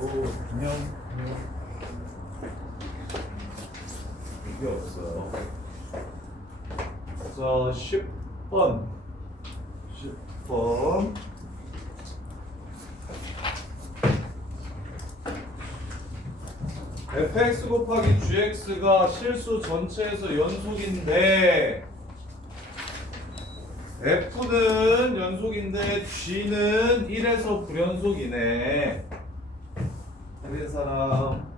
안녕. 이게 없어요. 자, 10번. 10번. fx 곱하기 gx가 실수 전체에서 연속인데 f는 연속인데 g는 1에서 불연속이네. 그런 사람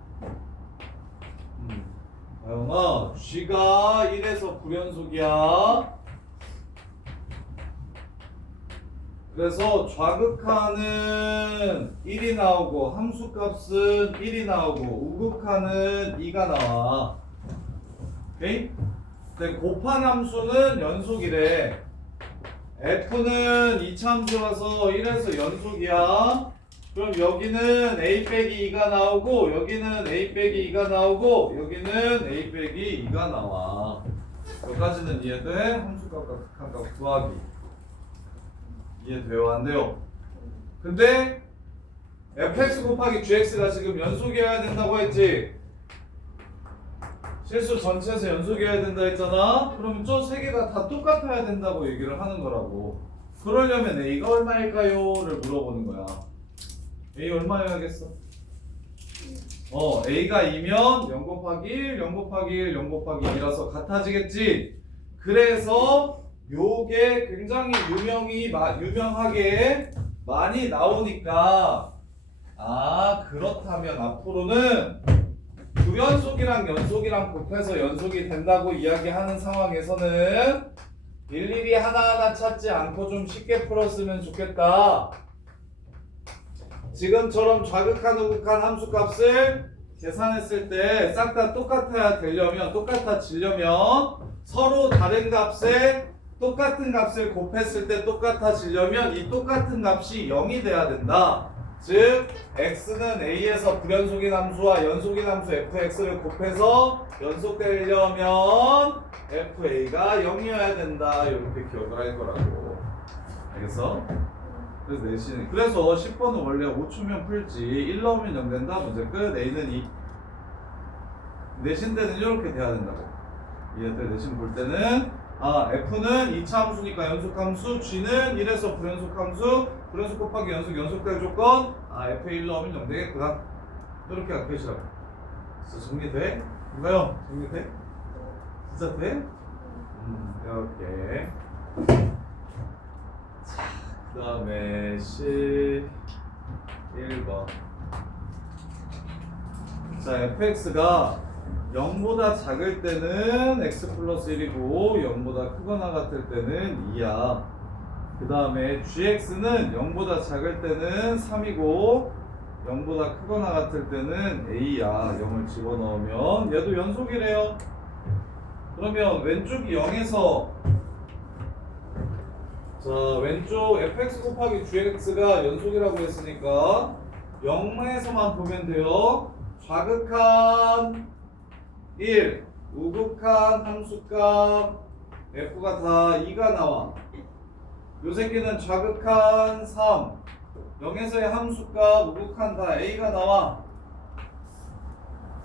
다영아, g가 1에서 불연속이야. 그래서 좌극하는 1이 나오고 함수값은 1이 나오고 우극하는 2가 나와. 오케이? 근데 곱한 함수는 연속이래. f는 2차 함수라서 1에서 연속이야. 그럼 여기는 a 빼기 2가 나오고 여기는 a 빼기 2가 나오고 여기는 a 빼기 2가 나와. 여기까지는 이해돼? 함수값과 극한값 구하기. 이해돼요? 안 돼요? 근데 fx 곱하기 gx가 지금 연속이어야 된다고 했지? 실수 전체에서 연속이어야 된다 했잖아? 그러면 저 세 개가 다 똑같아야 된다고 얘기를 하는 거라고. 그러려면 a가 얼마일까요? 를 물어보는 거야. a 얼마여야겠어? a가 2면 0 곱하기 1, 0 곱하기 1, 0 곱하기 2라서 같아지겠지? 그래서 요게 굉장히 유명하게 많이 나오니까 그렇다면 앞으로는 불연속이랑 연속이랑 곱해서 연속이 된다고 이야기하는 상황에서는 일일이 하나하나 찾지 않고 좀 쉽게 풀었으면 좋겠다. 지금처럼 좌극한 우극한 함수값을 계산했을 때 싹 다 똑같아지려면 서로 다른 값에 똑같은 값을 곱했을 때 똑같아지려면 이 똑같은 값이 0이 돼야 된다. 즉 x는 a에서 불연속인 함수와 연속인 함수 fx를 곱해서 연속되려면 fa가 0이어야 된다. 이렇게 기억을 할 거라고. 알겠어? 그래서 내신. 그래서 10번은 원래 5초면 풀지 1 넣으면 0 된다. 문제 끝. a는 2. 내신 때는 이렇게 돼야 된다고. 이해돼? 내신 볼 때는 f는 2차 함수니까 연속함수, g는 1에서 불연속함수, 불연속 곱하기 연속될 조건, f1 넣으면 0 되겠구나. 이렇게 아껴시라고. 진짜 정리돼? 이거요? 정리돼? 진짜 돼? 이렇게. 자, 그 다음에 11번. 자, fx가 0보다 작을 때는 x 플러스 1이고 0보다 크거나 같을 때는 2야. 그 다음에 gx는 0보다 작을 때는 3이고 0보다 크거나 같을 때는 a야. 0을 집어넣으면 얘도 연속이래요. 그러면 왼쪽이 0에서 자, 왼쪽 fx 곱하기 gx가 연속이라고 했으니까 0에서만 보면 돼요. 좌극한 1, 우극한 함수값 f가 다 2가 나와. 요 새끼는 좌극한 3, 0에서의 함수값 우극한 다 a가 나와.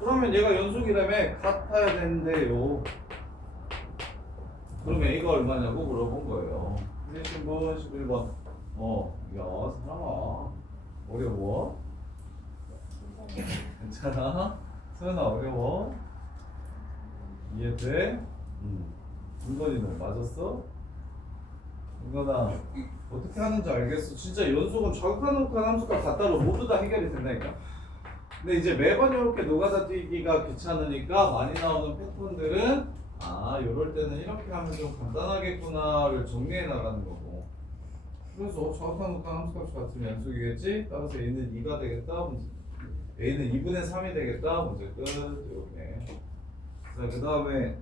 그러면 얘가 연속이라며 같아야 되는데요. 그럼 a가 얼마냐고 물어본 거예요. 신분 11번. 야, 사람아. 어려워? 괜찮아? 서연아, 어려워? 이해돼? 은건이 너 맞았어? 은건아, 어떻게 하는지 알겠어? 진짜 연속은 좌극한 우극한 함수값 갖다로 모두 다 해결이 된다니까. 근데 이제 매번 이렇게 노가다 뛰기가 귀찮으니까 많이 나오는 패턴들은 요럴 때는 이렇게 하면 좀 간단하겠구나를 정리해 나가는 거고. 그래서 좌극한 우극한 함수값이 같으면 연속이겠지? 따라서 a는 2가 되겠다. 문제. a는 2분의 3이 되겠다. 문제 끝. 이렇게. 자, 그 다음에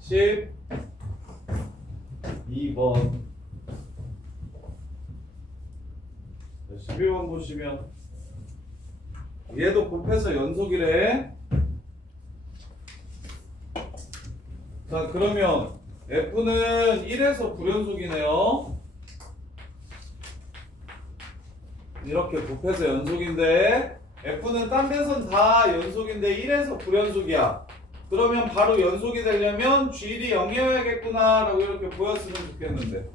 12번. 12번 보시면 얘도 곱해서 연속이래. 자, 그러면 f는 1에서 불연속이네요. 이렇게 곱해서 연속인데 F는 딴 데선 다 연속인데 1에서 불연속이야. 그러면 바로 연속이 되려면 G1이 0이어야겠구나 라고 이렇게 보였으면 좋겠는데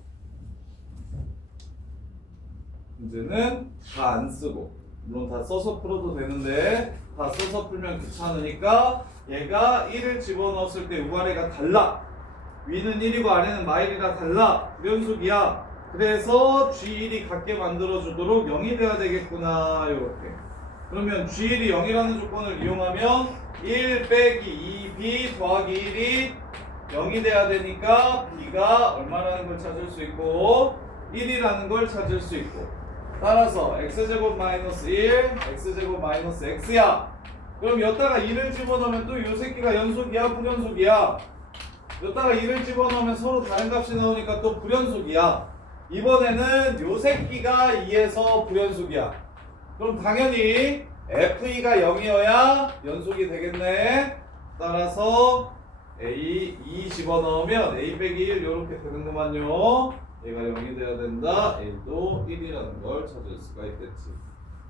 문제는 다 안 쓰고, 물론 다 써서 풀어도 되는데 다 써서 풀면 귀찮으니까 얘가 1을 집어넣었을 때 위아래가 달라. 위는 1이고 아래는 마일이라 달라. 불연속이야. 그래서 G1이 같게 만들어주도록 0이 돼야 되겠구나. 이렇게. 그러면 G1이 0이라는 조건을 이용하면 1 빼기 2B 더하기 1이 0이 돼야 되니까 B가 얼마라는 걸 찾을 수 있고 1이라는 걸 찾을 수 있고, 따라서 x제곱 마이너스 1, x제곱 마이너스 x야. 그럼 여기다가 2를 집어넣으면 또 요 새끼가 연속이야 불연속이야? 여기다가 2를 집어넣으면 서로 다른 값이 나오니까 또 불연속이야. 이번에는 요 새끼가 2에서 불연속이야. 그럼 당연히 FE가 0이어야 연속이 되겠네. 따라서 A 2 집어넣으면 A 빼기 1 이렇게 되는구만요. 얘가 0이 돼야 된다. A도 1이라는 걸 찾을 수가 있겠지.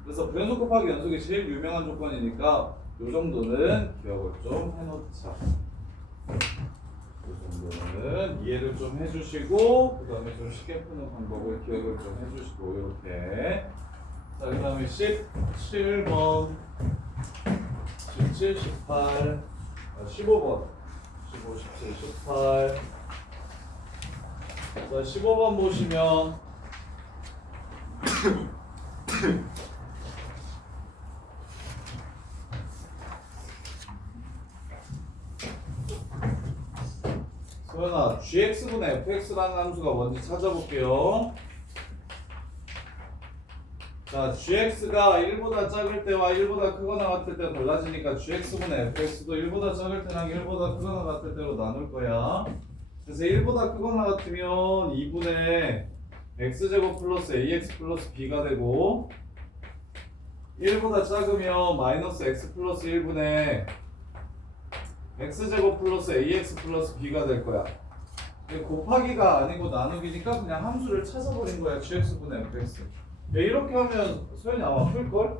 그래서 불연속 곱하기 연속이 제일 유명한 조건이니까 요 정도는 기억을 좀 해놓자. 요 정도는 이해를 좀 해주시고 그 다음에 좀 쉽게 푸는 방법을 기억을 좀 해주시고 이렇게. 자, 그 다음에 17번 17, 18 15번 15, 17, 18. 자, 15번 보시면 소연아, gx분의 fx라는 함수가 뭔지 찾아볼게요. 자, gx가 1보다 작을 때와 1보다 크거나 같을 때 달라지니까 gx분의 fx도 1보다 작을 때랑 1보다 크거나 같을 때로 나눌 거야. 그래서 1보다 크거나 같으면 2분의 x제곱 플러스 ax 플러스 b가 되고 1보다 작으면 마이너스 x 플러스 1분의 x제곱 플러스 ax 플러스 b가 될 거야. 곱하기가 아니고 나누기니까 그냥 함수를 찾아버린 거야. gx분의 fx. 야, 이렇게 하면 소연이 아마 풀걸?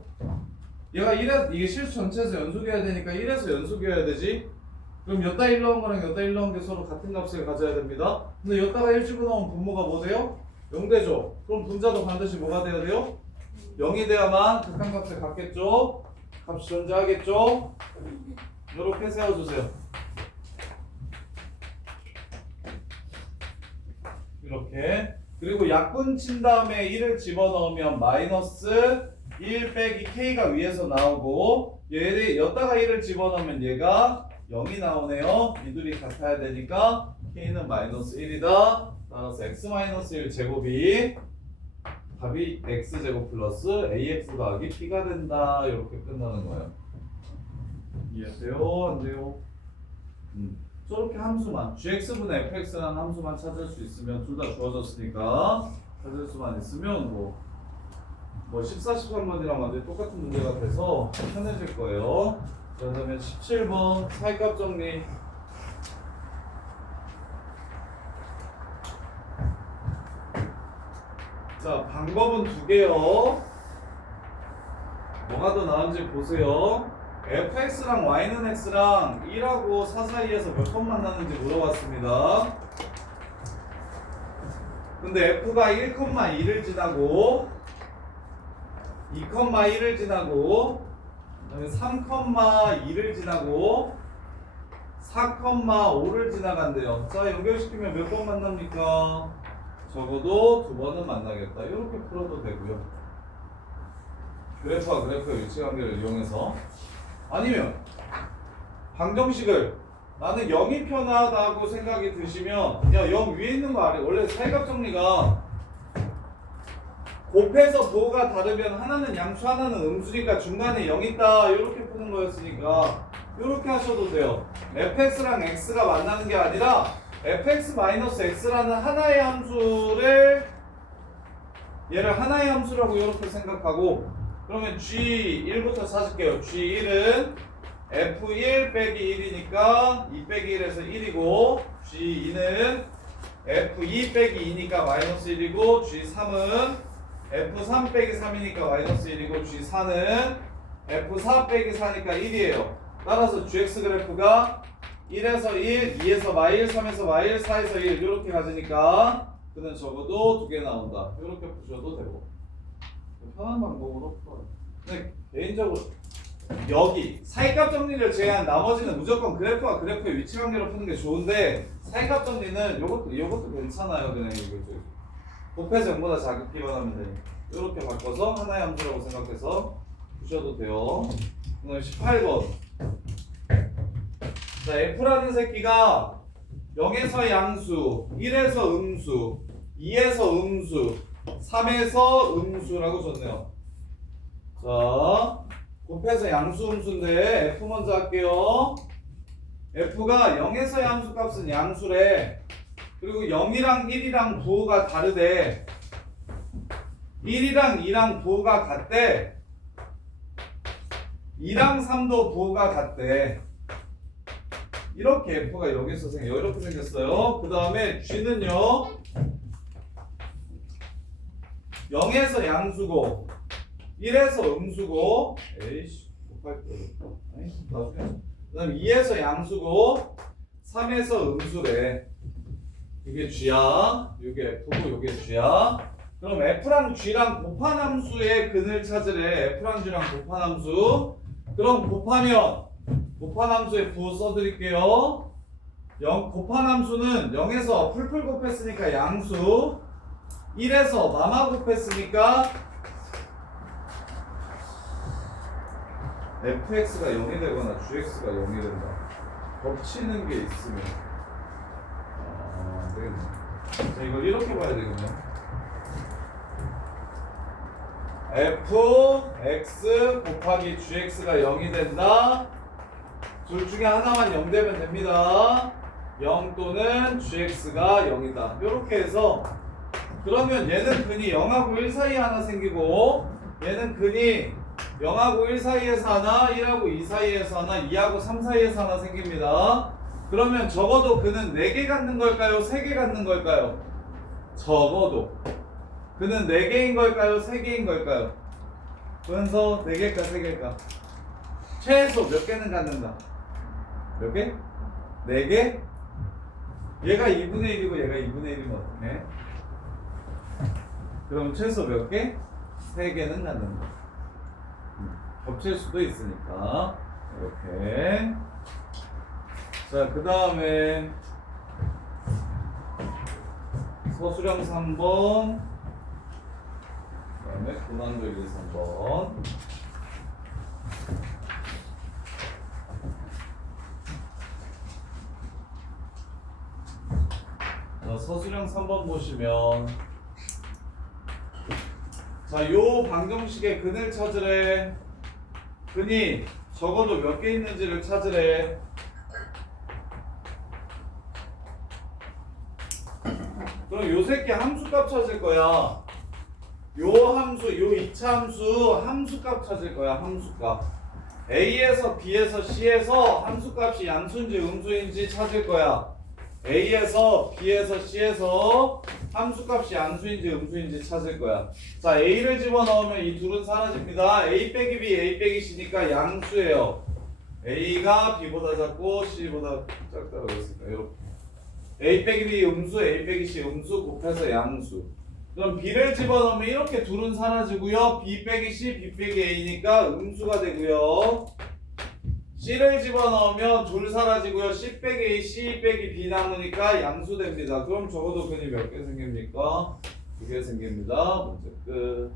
얘가 1에, 이게 실수 전체에서 연속이어야 되니까 1에서 연속이어야 되지? 그럼 여기다 1 넣은 거랑 여기다 1 넣은 게 서로 같은 값을 가져야 됩니다. 근데 여기다가 1 집어넣으면 분모가 뭐 돼요? 0 되죠? 그럼 분자도 반드시 뭐가 돼야 돼요? 0이 돼야만 극한값을 갖겠죠? 값이 존재하겠죠? 이렇게 세워주세요. 이렇게. 그리고 약분 친 다음에 1을 집어넣으면 마이너스 1 빼기 k가 위에서 나오고 얘를 여기다가 1을 집어넣으면 얘가 0이 나오네요. 이둘이 같아야 되니까 k는 마이너스 1이다. 따라서 x 마이너스 1 제곱이 답이 x제곱 플러스 ax 더하기 b가 된다. 이렇게 끝나는 거예요. 이해돼요? 안 돼요? 저렇게 함수만 gx분의 fx라는 함수만 찾을 수 있으면 둘 다 주어졌으니까 찾을 수만 있으면 뭐 14, 13번이랑 완전히 똑같은 문제가 돼서 편해질 거예요. 그러면 17번 사이값 정리. 자, 방법은 두 개요. 뭐가 더 나은지 보세요. fx랑 y는 x랑 1하고 4 사이에서 몇 번 만나는지 물어봤습니다. 근데 f가 1,2를 지나고 2,1을 지나고 그다음에 3,2를 지나고 4,5를 지나간대요. 자, 연결시키면 몇 번 만납니까? 적어도 2번은 만나겠다. 이렇게 풀어도 되고요. 그래프와 그래프의 위치관계를 이용해서. 아니면 방정식을 나는 0이 편하다고 생각이 드시면 야, 0 위에 있는 거 아래. 원래 사이값 정리가 곱해서 부호가 다르면 하나는 양수 하나는 음수니까 중간에 0 있다 이렇게 푸는 거였으니까 이렇게 하셔도 돼요. fx랑 x가 만나는 게 아니라 fx-x라는 하나의 함수를 얘를 하나의 함수라고 이렇게 생각하고, 그러면 G1부터 찾을게요. G1은 F1 빼기 1이니까 2 빼기 1에서 1이고, G2는 F2 빼기 2니까 마이너스 1이고, G3은 F3 빼기 3이니까 마이너스 1이고, G4는 F4 빼기 4니까 1이에요. 따라서 GX 그래프가 1에서 1, 2에서 마일, 3에서 마일, 4에서 1 이렇게 가지니까 그는 적어도 2개 나온다. 이렇게 푸셔도 되고 편한 방법으로 풀어요. 근데 개인적으로 여기 사이값 정리를 제외한 나머지는 무조건 그래프와 그래프의 위치 관계로 푸는 게 좋은데 사이값 정리는 요것도 괜찮아요. 그냥 이거 곱해서 0보다 작기만 하면 되니까 이렇게 바꿔서 하나의 함수라고 생각해서 푸셔도 돼요. 그 다음에 18번 자 F라는 새끼가 0에서 양수, 1에서 음수, 2에서 음수, 3에서 음수라고 줬네요. 자 곱해서 양수 음수인데 F 먼저 할게요. F가 0에서 양수 값은 양수래. 그리고 0이랑 1이랑 부호가 다르대. 1이랑 2랑 부호가 같대. 2랑 3도 부호가 같대. 이렇게 F가 여기서 이렇게 생겼어요. 그 다음에 G는요 0에서 양수고 1에서 음수고 에이씨 곱할 거 나중에 그 다음 2에서 양수고 3에서 음수래. 이게 G야. 이게 F고 이게 G야. 그럼 F랑 G랑 곱한 함수의 근을 찾으래. F랑 G랑 곱한 함수. 그럼 곱하면 곱한 함수의 부호 써드릴게요. 곱한 함수는 0에서 풀풀 곱했으니까 양수 1에서 마마 곱했으니까 fx가 0이 되거나 gx가 0이 된다. 겹치는 게 있으면 안 되겠네. 자, 이걸 이렇게 봐야 되겠네. fx 곱하기 gx가 0이 된다. 둘 중에 하나만 0 되면 됩니다. 0 또는 gx가 0이다. 이렇게 해서 그러면 얘는 근이 0하고 1 사이에 하나 생기고 얘는 근이 0하고 1 사이에서 하나, 1하고 2 사이에서 하나, 2하고 3 사이에서 하나 생깁니다. 그러면 적어도 그는 4개 갖는 걸까요? 3개 갖는 걸까요? 적어도 그는 4개인 걸까요? 3개인 걸까요? 그래서 4개일까 3개일까? 최소 몇 개는 갖는다? 몇 개? 4개? 얘가 2분의 1이고 얘가 2분의 1이면 어떡해? 그럼 최소 몇 개? 3개는 갖는다. 겹칠 수도 있으니까 이렇게. 자, 그 다음에 서술형 3번, 그 다음에 고난도 1, 3번. 자, 서술형 3번 보시면 자, 요 방정식의 근을 찾으래. 근이 적어도 몇 개 있는지를 찾으래. 그럼 요 새끼 함수값 찾을 거야. 요 함수, 요 2차 함수값 찾을 거야. 함수값. A에서 B에서 C에서 함수값이 양수인지 음수인지 찾을 거야. A에서 B에서 C에서 함수값이 양수인지 음수인지 찾을 거야. 자, A를 집어넣으면 이 둘은 사라집니다. A 빼기 B, A 빼기 C니까 양수예요. A가 B보다 작고 C보다 작다고 했으니까 이렇게. A 빼기 B 음수, A 빼기 C 음수 곱해서 양수. 그럼 B를 집어넣으면 이렇게 둘은 사라지고요. B 빼기 C, B 빼기 A니까 음수가 되고요. C를 집어넣으면 둘 사라지고요. C 빼기 A, C 빼기 B 남으니까 양수 됩니다. 그럼 적어도 근이 몇 개 생깁니까? 2개 생깁니다. 문제 끝.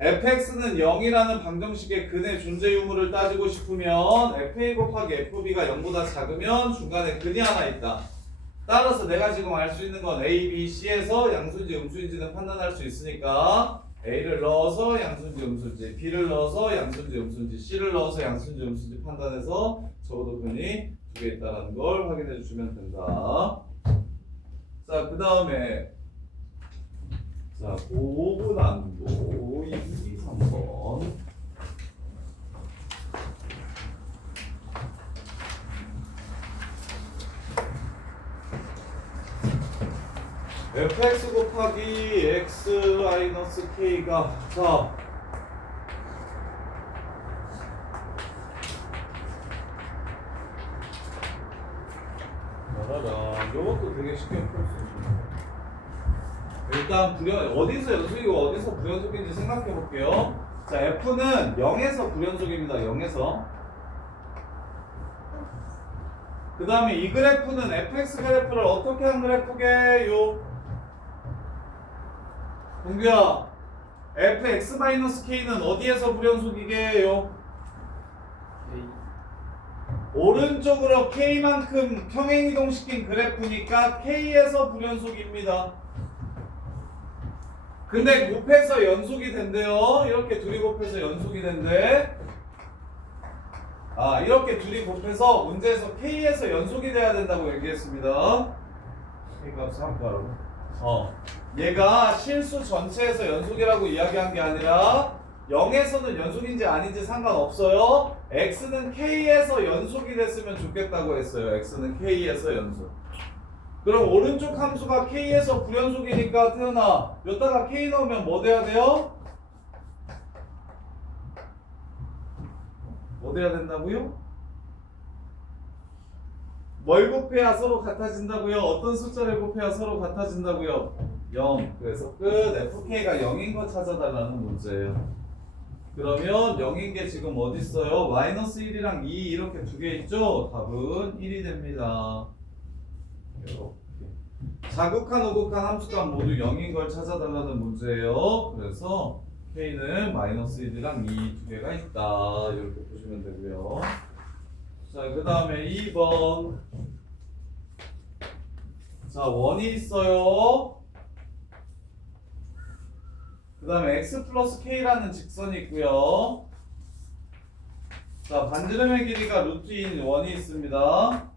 fx는 0이라는 방정식의 근의 존재 유무를 따지고 싶으면 fa 곱하기 fb가 0보다 작으면 중간에 근이 하나 있다. 따라서 내가 지금 알 수 있는 건 A, B, C에서 양수인지 음수인지는 판단할 수 있으니까 A를 넣어서 양수인지 음수인지, B를 넣어서 양수인지 음수인지, C를 넣어서 양수인지 음수인지 판단해서 적어도 근이 2개 있다는 걸 확인해 주시면 된다. 자, 그 다음에 자, 고난도 2, 3번. fx 곱하기 x 마이너스 k가 자 이것도 되게 쉽게 풀 수 있습니다. 일단 어디서 연속이고 어디서 불연속인지 생각해 볼게요. 자, F는 0에서 불연속입니다. 0에서. 그 다음에 이 그래프는 fx 그래프를 어떻게 한 그래프게요? 동규야, fx-k는 어디에서 불연속이게요? 오른쪽으로 k만큼 평행이동시킨 그래프니까 k에서 불연속입니다. 근데 곱해서 연속이 된대요. 이렇게 둘이 곱해서 연속이 된대. 이렇게 둘이 곱해서 문제에서 k에서 연속이 돼야 된다고 얘기했습니다. k 값을 함께하라고. 얘가 실수 전체에서 연속이라고 이야기한 게 아니라 0에서는 연속인지 아닌지 상관없어요. x는 k에서 연속이 됐으면 좋겠다고 했어요. x는 k에서 연속. 그럼 오른쪽 함수가 k에서 불연속이니까 태연아, 여기다가 k 넣으면 뭐 돼야 돼요? 뭐 돼야 된다고요? 뭘 곱해야 서로 같아진다고요? 어떤 숫자를 곱해야 서로 같아진다고요? 0. 그래서 끝. fk가 0인 거 찾아달라는 문제예요. 그러면 0인 게 지금 어디 있어요? 마이너스 1이랑 2 이렇게 두 개 있죠? 답은 1이 됩니다. 이렇게. 자국한, 우국한 함수값 모두 0인 걸 찾아달라는 문제예요. 그래서 k는 마이너스 1이랑 2 두 개가 있다. 이렇게 보시면 되고요. 자, 그 다음에 2번. 자, 원이 있어요. 그 다음에 x 플러스 k라는 직선이 있고요. 자, 반지름의 길이가 루트인 원이 있습니다.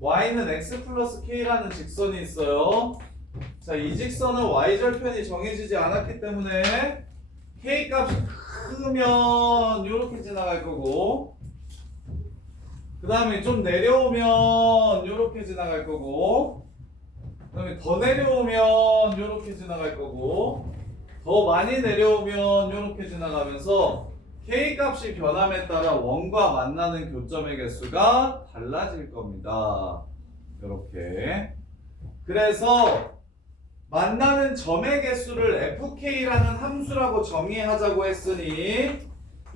y는 x 플러스 k라는 직선이 있어요. 자, 이 직선은 y절편이 정해지지 않았기 때문에 k 값이 크면 이렇게 지나갈 거고, 그 다음에 좀 내려오면 이렇게 지나갈 거고, 그 다음에 더 내려오면 이렇게 지나갈 거고, 더 많이 내려오면 이렇게 지나가면서 k 값이 변함에 따라 원과 만나는 교점의 개수가 달라질 겁니다. 이렇게. 그래서 만나는 점의 개수를 fk라는 함수라고 정의하자고 했으니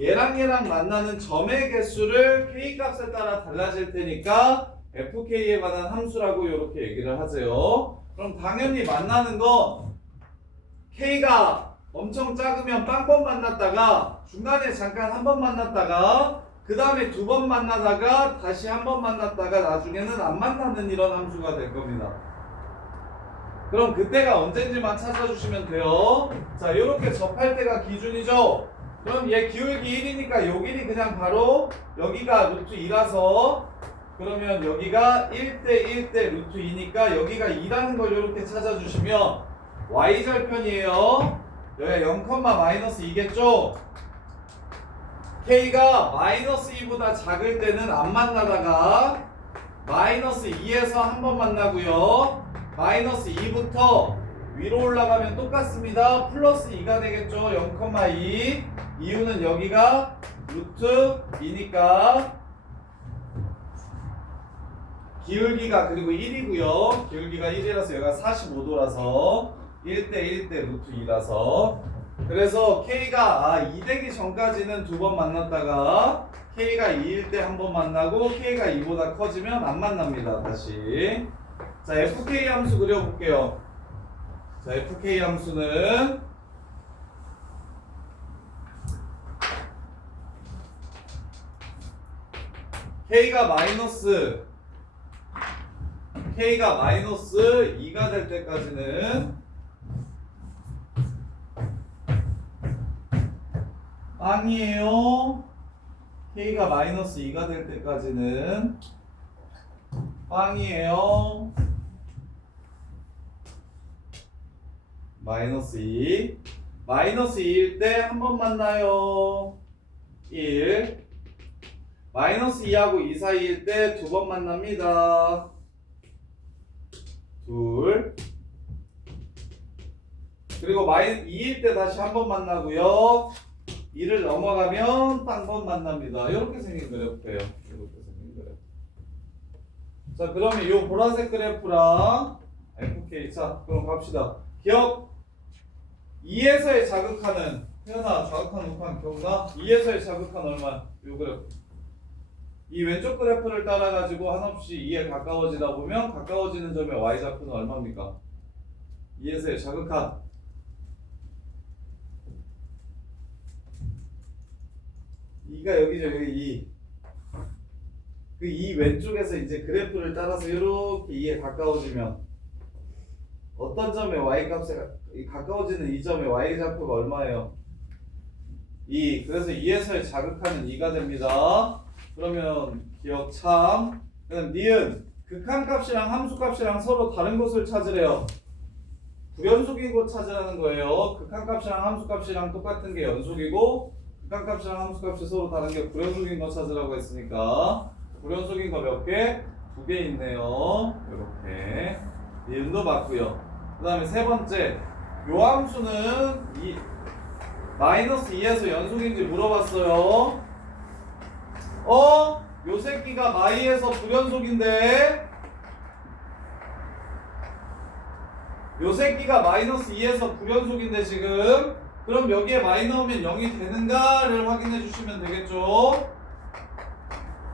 얘랑 만나는 점의 개수를 k 값에 따라 달라질 테니까 fk에 관한 함수라고 이렇게 얘기를 하세요. 그럼 당연히 만나는 건 k가 엄청 작으면 빵번 만났다가 중간에 잠깐 한 번 만났다가 그 다음에 두 번 만나다가 다시 한 번 만났다가 나중에는 안 만나는 이런 함수가 될 겁니다. 그럼 그때가 언제인지만 찾아주시면 돼요. 자, 이렇게 접할 때가 기준이죠. 그럼 얘 기울기 1이니까 요 길이 그냥 바로 여기가 루트 2라서 그러면 여기가 1대 1대 루트 2니까 여기가 2라는 걸 이렇게 찾아주시면 y절편이에요. 여기가 0,-2겠죠? k가 마이너스 2보다 작을 때는 안 만나다가 마이너스 2에서 한 번 만나고요. 마이너스 2부터 위로 올라가면 똑같습니다. 플러스 2가 되겠죠. 0,2. 이유는 여기가 루트 2니까 기울기가 그리고 1이고요. 기울기가 1이라서 여기가 45도라서 1대 1대 루트 2라서 그래서 k가 2 되기 전까지는 두 번 만났다가 k가 2일 때 한 번 만나고 k가 2보다 커지면 안 만납니다. 다시. 자, fk 함수 그려볼게요. 자, fk 함수는 k가 마이너스 2가 될 때까지는 빵이에요. k가 마이너스 2가 될 때까지는 빵이에요. 마이너스 2. 마이너스 2일 때 한 번 만나요. 1. 마이너스 2하고 2 사이일 때 두 번 만납니다. 2. 그리고 2일 때 다시 한 번 만나고요. 2를 넘어가면 한 번 만납니다. 이렇게 생긴 그래프예요. 이렇게 생긴 그래프. 자, 그러면 이 보라색 그래프랑 FK. 자, 그럼 갑시다. 기억 2에서의 자극하는 태연아 자극한 우판 기억나? 2에서의 자극한 얼마? 요 그래프. 이 왼쪽 그래프를 따라가지고 한없이 2에 가까워지다 보면 가까워지는 점의 y좌표는 얼마입니까? 2에서의 자극한 2가 여기죠. 여기 2. 그 2 왼쪽에서 이제 그래프를 따라서 이렇게 2에 가까워지면 어떤 점의 y값에 가까워지는 이 점의 y좌표가 얼마예요? 2. 그래서 2에서의 자극하는 2가 됩니다. 그러면 기억 참. 그다음 니은 극한값이랑 함수값이랑 서로 다른 곳을 찾으래요. 불연속인 곳 찾으라는 거예요. 극한값이랑 함수값이랑 똑같은 게 연속이고 극한값이랑 함수값이 서로 다른 게 불연속인 거 찾으라고 했으니까 불연속인 거 몇 개? 2개 있네요. 이렇게 니은도 맞고요. 그 다음에 세 번째 요 함수는 마이너스 2에서 연속인지 물어봤어요. 요 새끼가 마이에서 불연속인데 요 새끼가 마이너스 2에서 불연속인데 지금 그럼 여기에 마이 넣으면 0이 되는가를 확인해 주시면 되겠죠.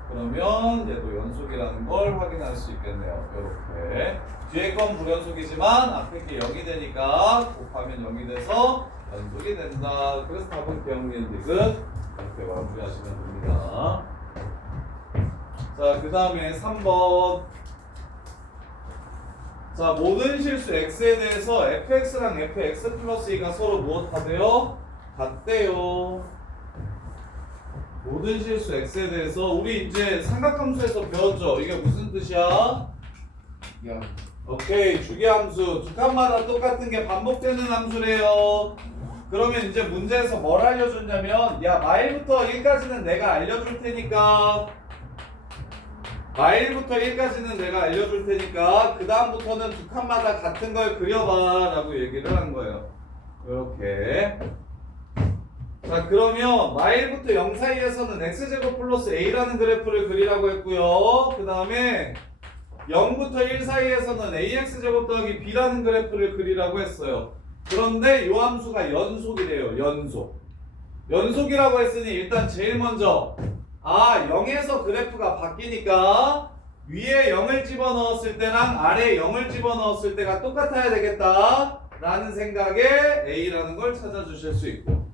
그러면 얘도 연속이라는 걸 확인할 수 있겠네요. 이렇게 뒤에 건 불연속이지만 앞에 게 0이 되니까 곱하면 0이 돼서 연속이 된다. 그래서 답은 기억니은 디귿 이렇게 마무리하시면 됩니다. 자, 그 다음에 3번. 자, 모든 실수 x에 대해서 fx랑 fx 플러스 2가 서로 무엇하대요? 같대요. 모든 실수 x에 대해서 우리 이제 삼각함수에서 배웠죠? 이게 무슨 뜻이야? 야, 오케이, 주기함수 두 칸마다 똑같은 게 반복되는 함수래요. 그러면 이제 문제에서 뭘 알려줬냐면 야 마일부터 1까지는 내가 알려줄 테니까 마일부터 1까지는 내가 알려줄 테니까 그 다음부터는 두 칸마다 같은 걸 그려봐 라고 얘기를 한 거예요. 이렇게. 자, 그러면 마일부터 0 사이에서는 x제곱 플러스 a라는 그래프를 그리라고 했고요. 그 다음에 0부터 1 사이에서는 ax제곱 더하기 b라는 그래프를 그리라고 했어요. 그런데 이 함수가 연속이래요. 연속이라고 했으니 일단 제일 먼저 0에서 그래프가 바뀌니까 위에 0을 집어넣었을 때랑 아래에 0을 집어넣었을 때가 똑같아야 되겠다 라는 생각에 a라는 걸 찾아주실 수 있고,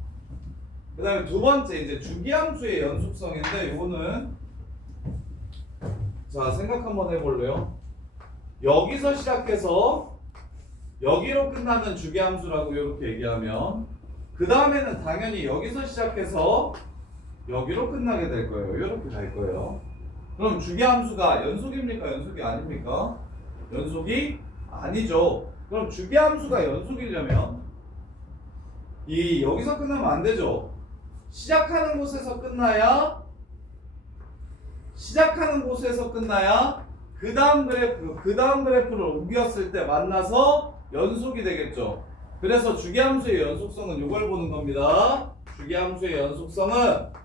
그 다음에 두 번째 이제 주기함수의 연속성인데 이거는 자 생각 한번 해볼래요? 여기서 시작해서 여기로 끝나는 주기함수라고 이렇게 얘기하면 그 다음에는 당연히 여기서 시작해서 여기로 끝나게 될 거예요. 이렇게 갈 거예요. 그럼 주기함수가 연속입니까? 연속이 아닙니까? 연속이 아니죠. 그럼 주기함수가 연속이려면 이 여기서 끝나면 안 되죠. 시작하는 곳에서 끝나야 그 다음 그래프를 옮겼을 때 만나서 연속이 되겠죠. 그래서 주기함수의 연속성은 이걸 보는 겁니다. 주기함수의 연속성은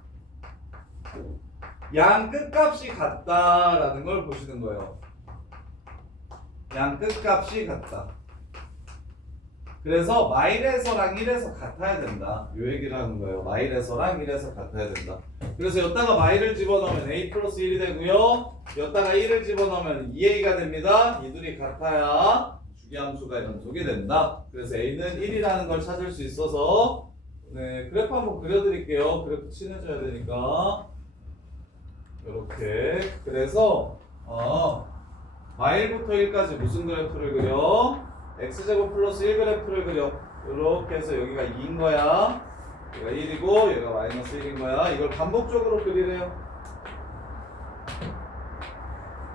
양 끝값이 같다라는 걸 보시는 거예요. 양 끝값이 같다. 그래서 마일에서랑 1에서 같아야 된다. 요 얘기를 하는 거예요. 마일에서랑 1에서 같아야 된다. 그래서 여기다가 마일을 집어넣으면 a 플러스 1이 되고요. 여기다가 1을 집어넣으면 2a가 됩니다. 이들이 같아야 주기함수가 연속이 된다. 그래서 a는 1이라는 걸 찾을 수 있어서 네, 그래프 한번 그려드릴게요. 그래프 친해져야 되니까 이렇게. 그래서 마일부터 1까지 무슨 그래프를 그려? x제곱 플러스 1 그래프를 그려. 이렇게 해서 여기가 2인 거야. 여기가 1이고 여기가 마이너스 1인 거야. 이걸 반복적으로 그리래요.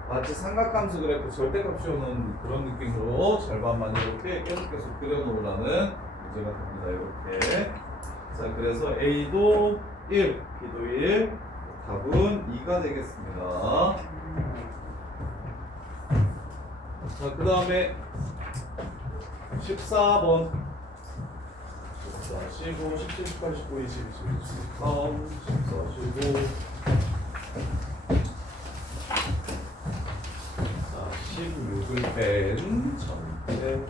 마치 삼각함수 그래프 절대값 씌우는 그런 느낌으로 절반만 이렇게 계속 그려놓으라는 문제가 됩니다. 이렇게. 자, 그래서 A도 1, B도 1, 답은 2가 되겠습니다. 자, 그 다음에 14번 14, 15, 17, 18, 19, 20, 21, 23, 14, 15 26을 뺀 전체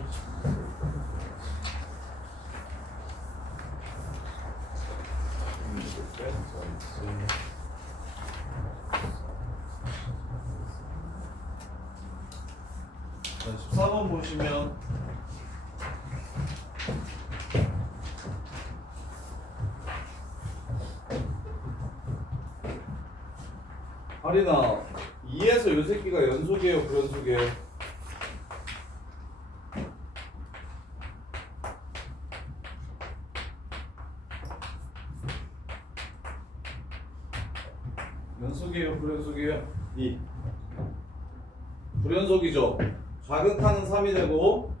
자, 14번 보시면 하리나 2에서 요 새끼가 연속이에요, 불연속이에요? 연속이에요, 불연속이에요? 2. 불연속이죠. 좌극한은 3이 되고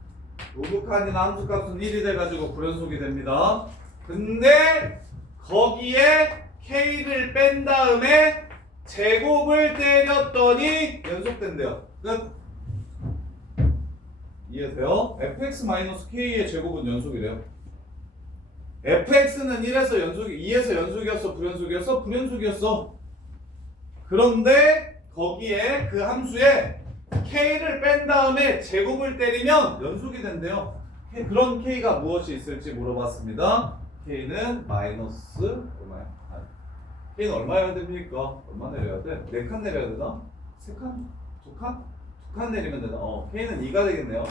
우극한이나 함수값은 1이 돼가지고 불연속이 됩니다. 근데 거기에 k를 뺀 다음에 제곱을 때렸더니 연속된대요. 끝. 이해돼요? fx-k의 제곱은 연속이래요. fx는 1에서 연속이 2에서 연속이었어, 불연속이었어? 불연속이었어. 그런데 거기에 그 함수에 k를 뺀 다음에 제곱을 때리면 연속이 된대요. 그런 k가 무엇이 있을지 물어봤습니다. k는 마이너스 얼마야? k는 얼마여야 됩니까? 얼마 내려야 돼? 4칸 내려야 되나? 3칸? 2칸? 2칸 내리면 되나? k는 2가 되겠네요.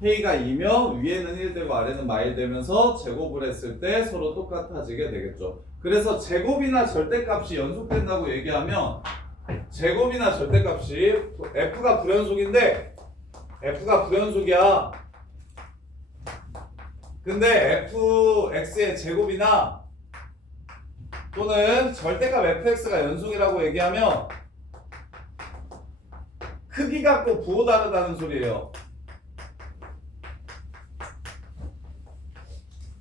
k가 2면 위에는 1 되고 아래는 마일 되면서 제곱을 했을 때 서로 똑같아지게 되겠죠. 그래서 제곱이나 절대값이 연속된다고 얘기하면 제곱이나 절대값이 f가 불연속인데 f가 불연속이야. 근데 fx의 제곱이나 또는 절대값 fx가 연속이라고 얘기하면 크기 갖고 부호 다르다는 소리예요.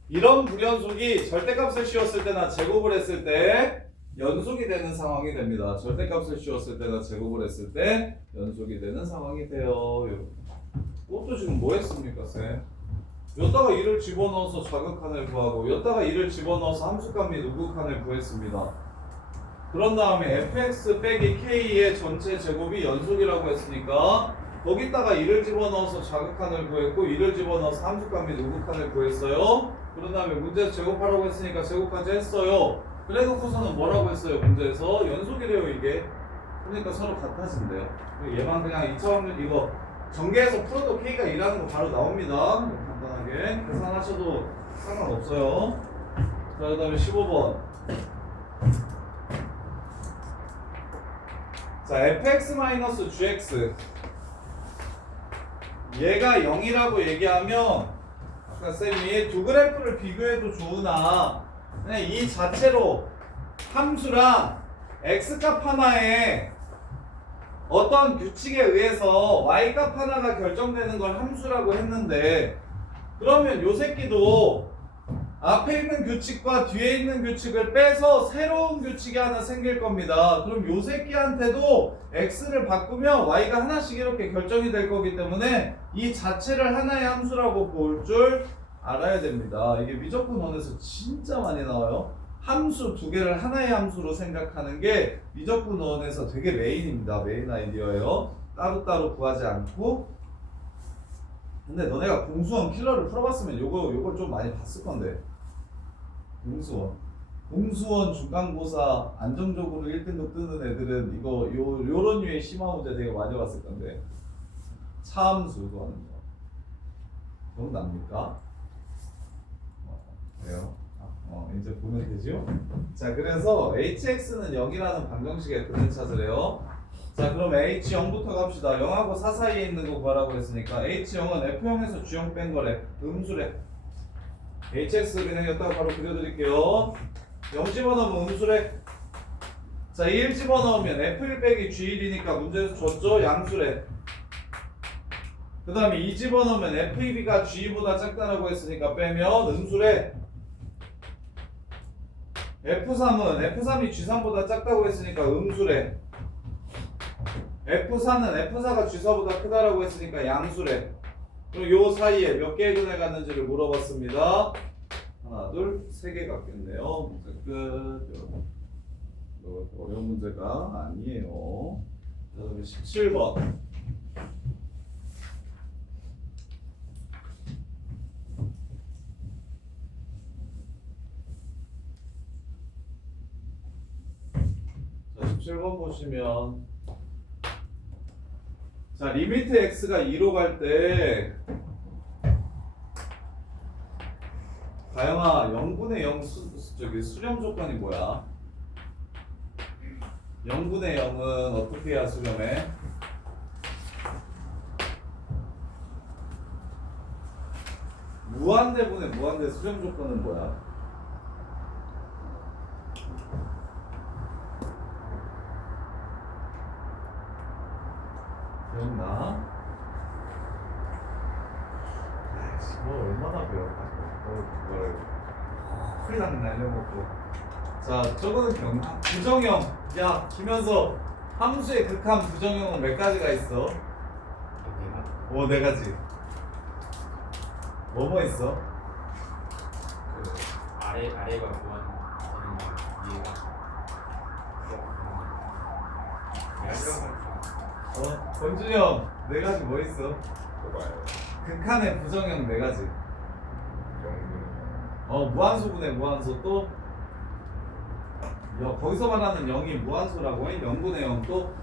이런 불연속이 절대값을 씌웠을 때나 제곱을 했을 때 연속이 되는 상황이 됩니다. 절대값을 씌웠을 때나 제곱을 했을 때 연속이 되는 상황이 돼요. 이것도 지금 뭐 했습니까, 쌤? 여기다가 2를 집어넣어서 좌극한을 구하고 여기다가 2를 집어넣어서 함수값 및 우극한을 구했습니다. 그런 다음에 fx 빼기 k의 전체 제곱이 연속이라고 했으니까 거기다가 2를 집어넣어서 좌극한을 구했고 2를 집어넣어서 함수값 및 우극한을 구했어요. 그런 다음에 문제에서 제곱하라고 했으니까 제곱까지 했어요. 그래놓고서는 뭐라고 했어요? 문제에서 연속이래요, 이게. 그러니까 서로 같아진대요. 얘만 그냥 2차 확률 이거 전개해서 풀어도 k가 2라는 거 바로 나옵니다. 간단하게 계산하셔도 상관없어요. 자, 그 다음에 15번. 자, fx-gx 얘가 0이라고 얘기하면 아까 쌤이 두 그래프를 비교해도 좋으나 그냥 이 자체로 함수랑 x값 하나에 어떤 규칙에 의해서 y값 하나가 결정되는 걸 함수라고 했는데 그러면 요 새끼도 앞에 있는 규칙과 뒤에 있는 규칙을 빼서 새로운 규칙이 하나 생길 겁니다. 그럼 요 새끼한테도 x를 바꾸면 y가 하나씩 이렇게 결정이 될 거기 때문에 이 자체를 하나의 함수라고 볼 줄 알아야 됩니다. 이게 미적분원에서 진짜 많이 나와요. 함수 두 개를 하나의 함수로 생각하는 게 미적분원에서 되게 메인입니다. 메인 아이디어예요. 따로따로 구하지 않고. 근데 너네가 공수원 킬러를 풀어봤으면 요걸 좀 많이 봤을 건데. 공수원 중간고사 안정적으로 1등급 뜨는 애들은 이거 요런 류의 심화 문제 되게 많이 봤을 건데. 차함수 구하는 거 기억납니까? 그래요? 이제 보면 되죠? 자, 그래서 hx는 0이라는 방정식의 f는 찾으래요. 자, 그럼 h0부터 갑시다. 0하고 4 사이에 있는 거 구하라고 했으니까 h0은 f0에서 g0 뺀 거래. 음수래. hx 그냥 여기다가 바로 그려드릴게요. 0 집어넣으면 음수래. 자, 1 집어넣으면 f1 빼기 g1이니까 문제에서 줬죠? 양수래. 그 다음에 2 집어넣으면 f2b가 g2보다 작다라고 했으니까 빼면 음수래. F3은 F3이 G3보다 작다고 했으니까 음수래. F4는 F4가 G4보다 크다라고 했으니까 양수래. 그럼 요 사이에 몇 개의 근을 갖는지를 물어봤습니다. 하나, 둘, 세 개 갖겠네요. 문제 끝. 어려운 문제가 아니에요. 자, 그럼 17번. 자, 17번 보시면 자, 리미트 x가 2로 갈 때 가영아 0분의 0 수렴 조건이 뭐야? 0분의 0은 어떻게 해야 수렴해? 무한대분의 무한대 수렴 조건은 뭐야? 기억나? 아이씨, 뭐 얼마나 배웠다고 그걸 풀랑 날려먹고. 자, 저거는 기억나? 부정형. 야, 김현서, 함수의 극한 부정형은 몇 가지가 있어? 내가 네 가지. 뭐뭐 있어? 그 아래가 무한 되는 거 이해가 권준이 형, 네 가지 뭐 있어? 봐봐요. 극한의 부정형 네 가지. 0분의 무한소분의 무한소 또? 거기서 말하는 0이 무한소라고 해? 0분의 0 또?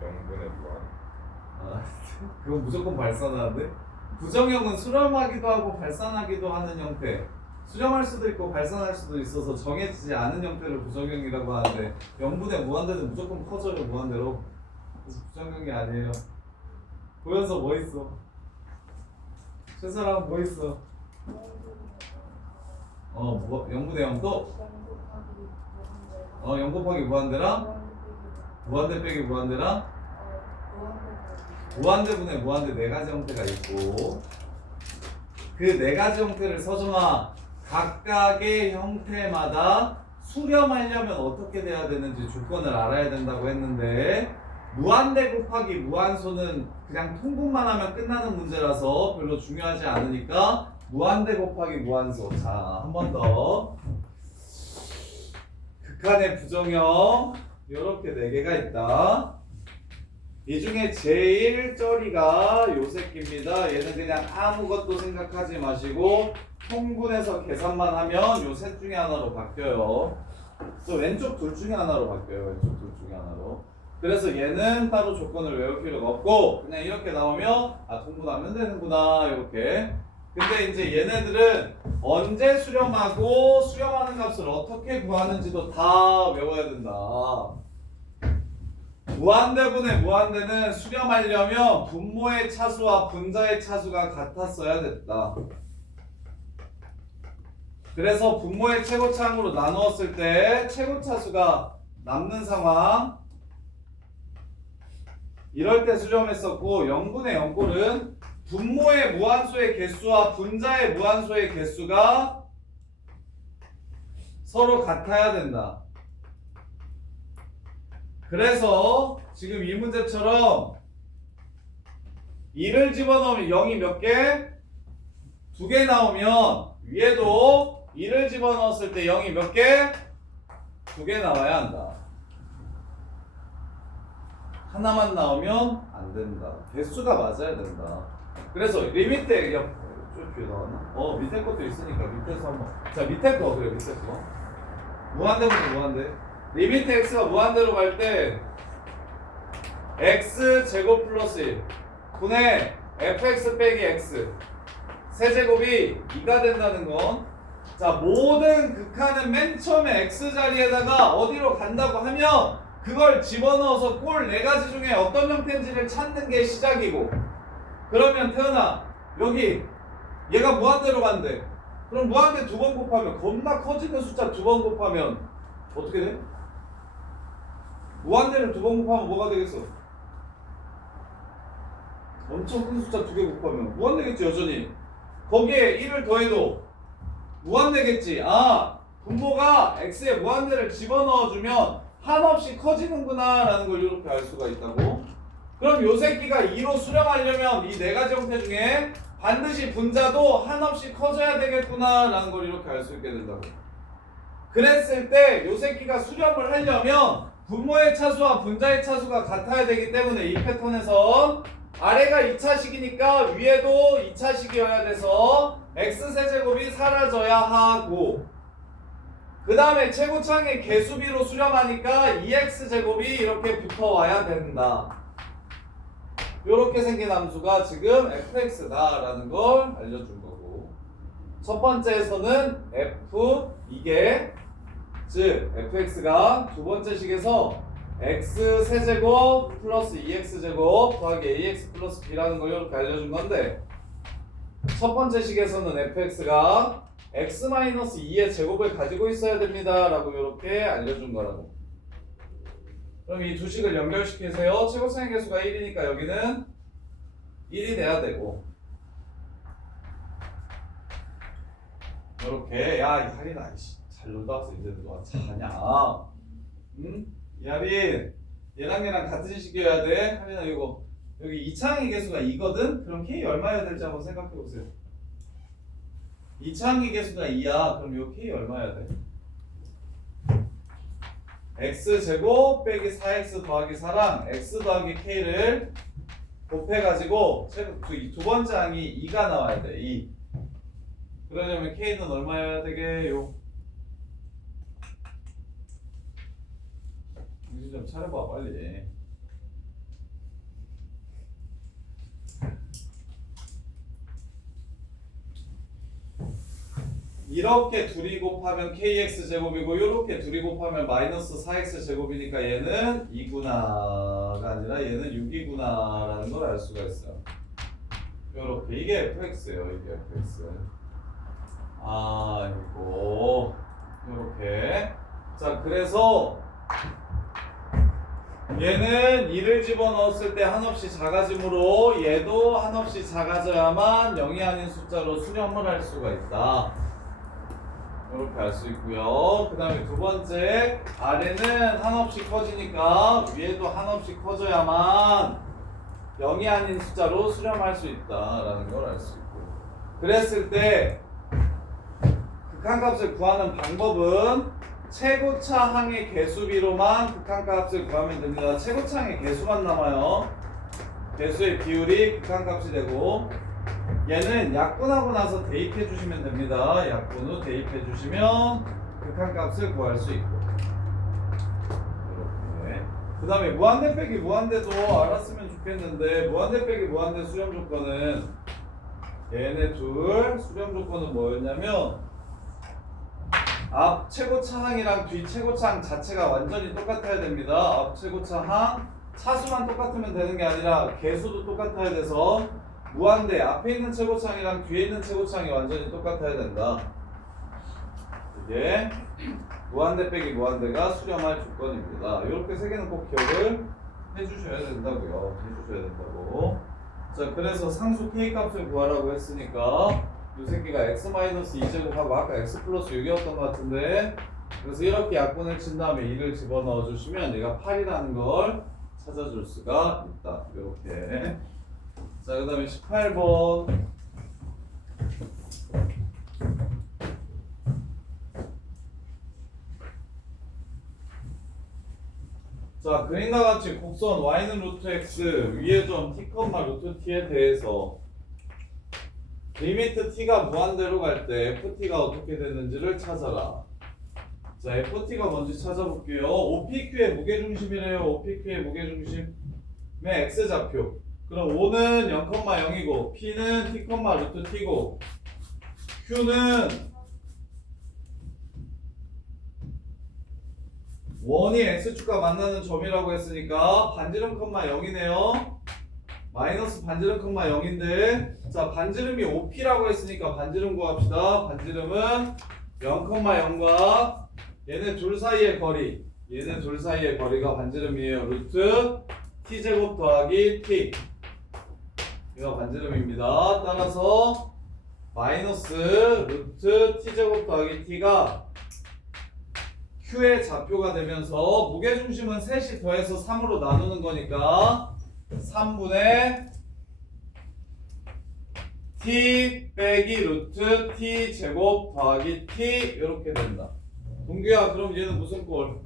0분의 무한. 아, 그건 무조건 발산하는데? 부정형은 수렴하기도 하고 발산하기도 하는 형태. 수렴할 수도 있고 발산할 수도 있어서 정해지지 않은 형태를 부정형이라고 하는데 0분의 무한대는 무조건 커져요, 무한대로. 그래서 부정형이 아니에요. 보여서 뭐 있어? 최사람 뭐 있어? 0분의 0 또? 0 곱하기 무한대랑? 무한대 빼기 무한대랑? 무한대분의 무한대 네 가지 형태가 있고 그 네 가지 형태를 서정아 각각의 형태마다 수렴하려면 어떻게 돼야 되는지 조건을 알아야 된다고 했는데 무한대 곱하기 무한소는 그냥 통분만 하면 끝나는 문제라서 별로 중요하지 않으니까 무한대 곱하기 무한소. 자, 한 번 더. 극한의 부정형 이렇게 네 개가 있다. 이 중에 제일 쩌리가 요 새끼입니다. 얘는 그냥 아무것도 생각하지 마시고 통분해서 계산만 하면 요 셋 중에 하나로 바뀌어요. 또 왼쪽 둘 중에 하나로 바뀌어요. 왼쪽 둘 중에 하나로. 그래서 얘는 따로 조건을 외울 필요가 없고 그냥 이렇게 나오면 통분하면 되는구나 이렇게. 근데 이제 얘네들은 언제 수렴하고 수렴하는 값을 어떻게 구하는지도 다 외워야 된다. 무한대분의 무한대는 수렴하려면 분모의 차수와 분자의 차수가 같았어야 됐다. 그래서 분모의 최고차항으로 나누었을 때 최고차수가 남는 상황 이럴 때 수렴했었고 0분의 0꼴은 분모의 무한소의 개수와 분자의 무한소의 개수가 서로 같아야 된다. 그래서 지금 이 문제처럼 2를 집어넣으면 0이 몇 개? 2개 나오면 위에도 2를 집어넣었을 때 0이 몇 개? 2개 나와야 한다. 하나만 나오면 안 된다. 개수가 맞아야 된다. 그래서 리미트 좀 뒤에 나왔나? 밑에 것도 있으니까 밑에서 한번. 자, 밑에 거 그래, 밑에 거. 무한대부터 무한대. 리미트 x가 무한대로 갈 때 x 제곱 플러스 1 분의 fx 빼기 x 세제곱이 2가 된다는 건 자, 모든 극한은 맨 처음에 x 자리에다가 어디로 간다고 하면 그걸 집어넣어서 꼴 4가지 중에 어떤 형태인지를 찾는 게 시작이고 그러면 태어나 여기 얘가 무한대로 간대. 그럼 무한대 2번 곱하면 겁나 커지는 숫자 2번 곱하면 어떻게 돼? 무한대를 2번 곱하면 뭐가 되겠어? 엄청 큰 숫자 2개 곱하면 무한대겠지 여전히. 거기에 1을 더해도 무한대겠지. 분모가 x에 무한대를 집어넣어주면 한없이 커지는구나 라는 걸 이렇게 알 수가 있다고. 그럼 요 새끼가 2로 수렴하려면 이 4가지 형태 중에 반드시 분자도 한없이 커져야 되겠구나 라는 걸 이렇게 알 수 있게 된다고. 그랬을 때 요 새끼가 수렴을 하려면 분모의 차수와 분자의 차수가 같아야 되기 때문에 이 패턴에서 아래가 2차식이니까 위에도 2차식이어야 돼서 x세제곱이 사라져야 하고, 그 다음에 최고창의 개수비로 수렴하니까 2x제곱이 이렇게 붙어와야 된다. 요렇게 생긴 함수가 지금 fx다 라는 걸 알려준 거고, 첫 번째에서는 f 이게 즉 fx가 두 번째 식에서 x 세제곱 플러스 2x제곱 더하기 ax 플러스 b라는 걸 이렇게 알려준 건데, 첫 번째 식에서는 fx가 x-2의 제곱을 가지고 있어야 됩니다 라고 이렇게 알려준 거라고. 그럼 이 두 식을 연결시키세요. 최고차의 개수가 1이니까 여기는 1이 돼야 되고, 이렇게. 야, 이 할인아, 잘 놀다 왔어. 이제 너 자냐? 응? 이 할인, 얘랑 얘랑 같은 식이어야 돼. 할인아, 이거 여기 이차항의 개수가 2거든? 그럼 k 얼마여야 될지 한번 생각해 보세요. 이차항의 개수가 2야. 그럼 요 k 얼마여야 돼? x제곱 빼기 4x 더하기 4랑 x 더하기 k를 곱해가지고 두 번째 항이 2가 나와야 돼. 2. 그러려면 k는 얼마여야 되게요? 정신 좀 차려봐 빨리. 이렇게 둘이 곱하면 kx제곱이고 이렇게 둘이 곱하면 마이너스 4x제곱이니까 얘는 2구나가 아니라 얘는 6이구나 라는 걸 알 수가 있어요. 이렇게. 이게 fx예요. 이게 fx. 이거 이렇게. 자, 그래서 얘는 2를 집어넣었을 때 한없이 작아지므로 얘도 한없이 작아져야만 0이 아닌 숫자로 수렴을 할 수가 있다. 이렇게 알 수 있고요. 그 다음에 두 번째, 아래는 한없이 커지니까 위에도 한없이 커져야만 0이 아닌 숫자로 수렴할 수 있다라는 걸 알 수 있고, 그랬을 때 극한값을 구하는 방법은 최고차항의 개수비로만 극한값을 구하면 됩니다. 최고차항의 개수만 남아요. 개수의 비율이 극한값이 되고, 얘는 약분하고 나서 대입해 주시면 됩니다. 약분 후 대입해 주시면 극한값을 구할 수 있고, 이렇게. 그 다음에 무한대 빼기 무한대도 알았으면 좋겠는데, 무한대 빼기 무한대 수렴 조건은 얘네 둘 수렴 조건은 뭐였냐면, 앞 최고차항이랑 뒤 최고차항 자체가 완전히 똑같아야 됩니다. 앞 최고차항 차수만 똑같으면 되는 게 아니라 개수도 똑같아야 돼서 무한대 앞에 있는 최고차항이랑 뒤에 있는 최고차항이 완전히 똑같아야 된다. 이게 무한대 빼기 무한대가 수렴할 조건입니다. 이렇게 세 개는 꼭 기억을 해주셔야 된다고요. 해주셔야 된다고. 자, 그래서 상수 k 값을 구하라고 했으니까 이 새끼가 x-2제곱하고 아까 x 플러스 6이었던 것 같은데, 그래서 이렇게 약분을 친 다음에 2를 집어넣어 주시면 얘가 8이라는 걸 찾아줄 수가 있다. 이렇게. 자, 그 다음에 18번. 자, 그림과 같이 곡선 y는 루트 x, 위의 점 t, 루트 t에 대해서 리미트 t가 무한대로 갈 때 ft가 어떻게 되는지를 찾아라. 자, ft가 뭔지 찾아볼게요. OPQ의 무게중심이래요. OPQ의 무게중심의 x좌표. 그럼 O는 0,0이고 P는 t, 루트 t고 Q는 원이 x축과 만나는 점이라고 했으니까 반지름, 0이네요. 마이너스 반지름, 0인데, 자, 반지름이 OP라고 했으니까 반지름 구합시다. 반지름은 0,0과 얘네 둘 사이의 거리, 얘네 둘 사이의 거리가 반지름이에요. 루트 t제곱 더하기 t, 이거 반지름입니다. 따라서 마이너스 루트 t제곱 더하기 t가 Q의 좌표가 되면서 무게중심은 셋이 더해서 3으로 나누는 거니까 3분의 t 빼기 루트 t 제곱 더하기 t 이렇게 된다. 동규야, 그럼 얘는 무슨 꼴?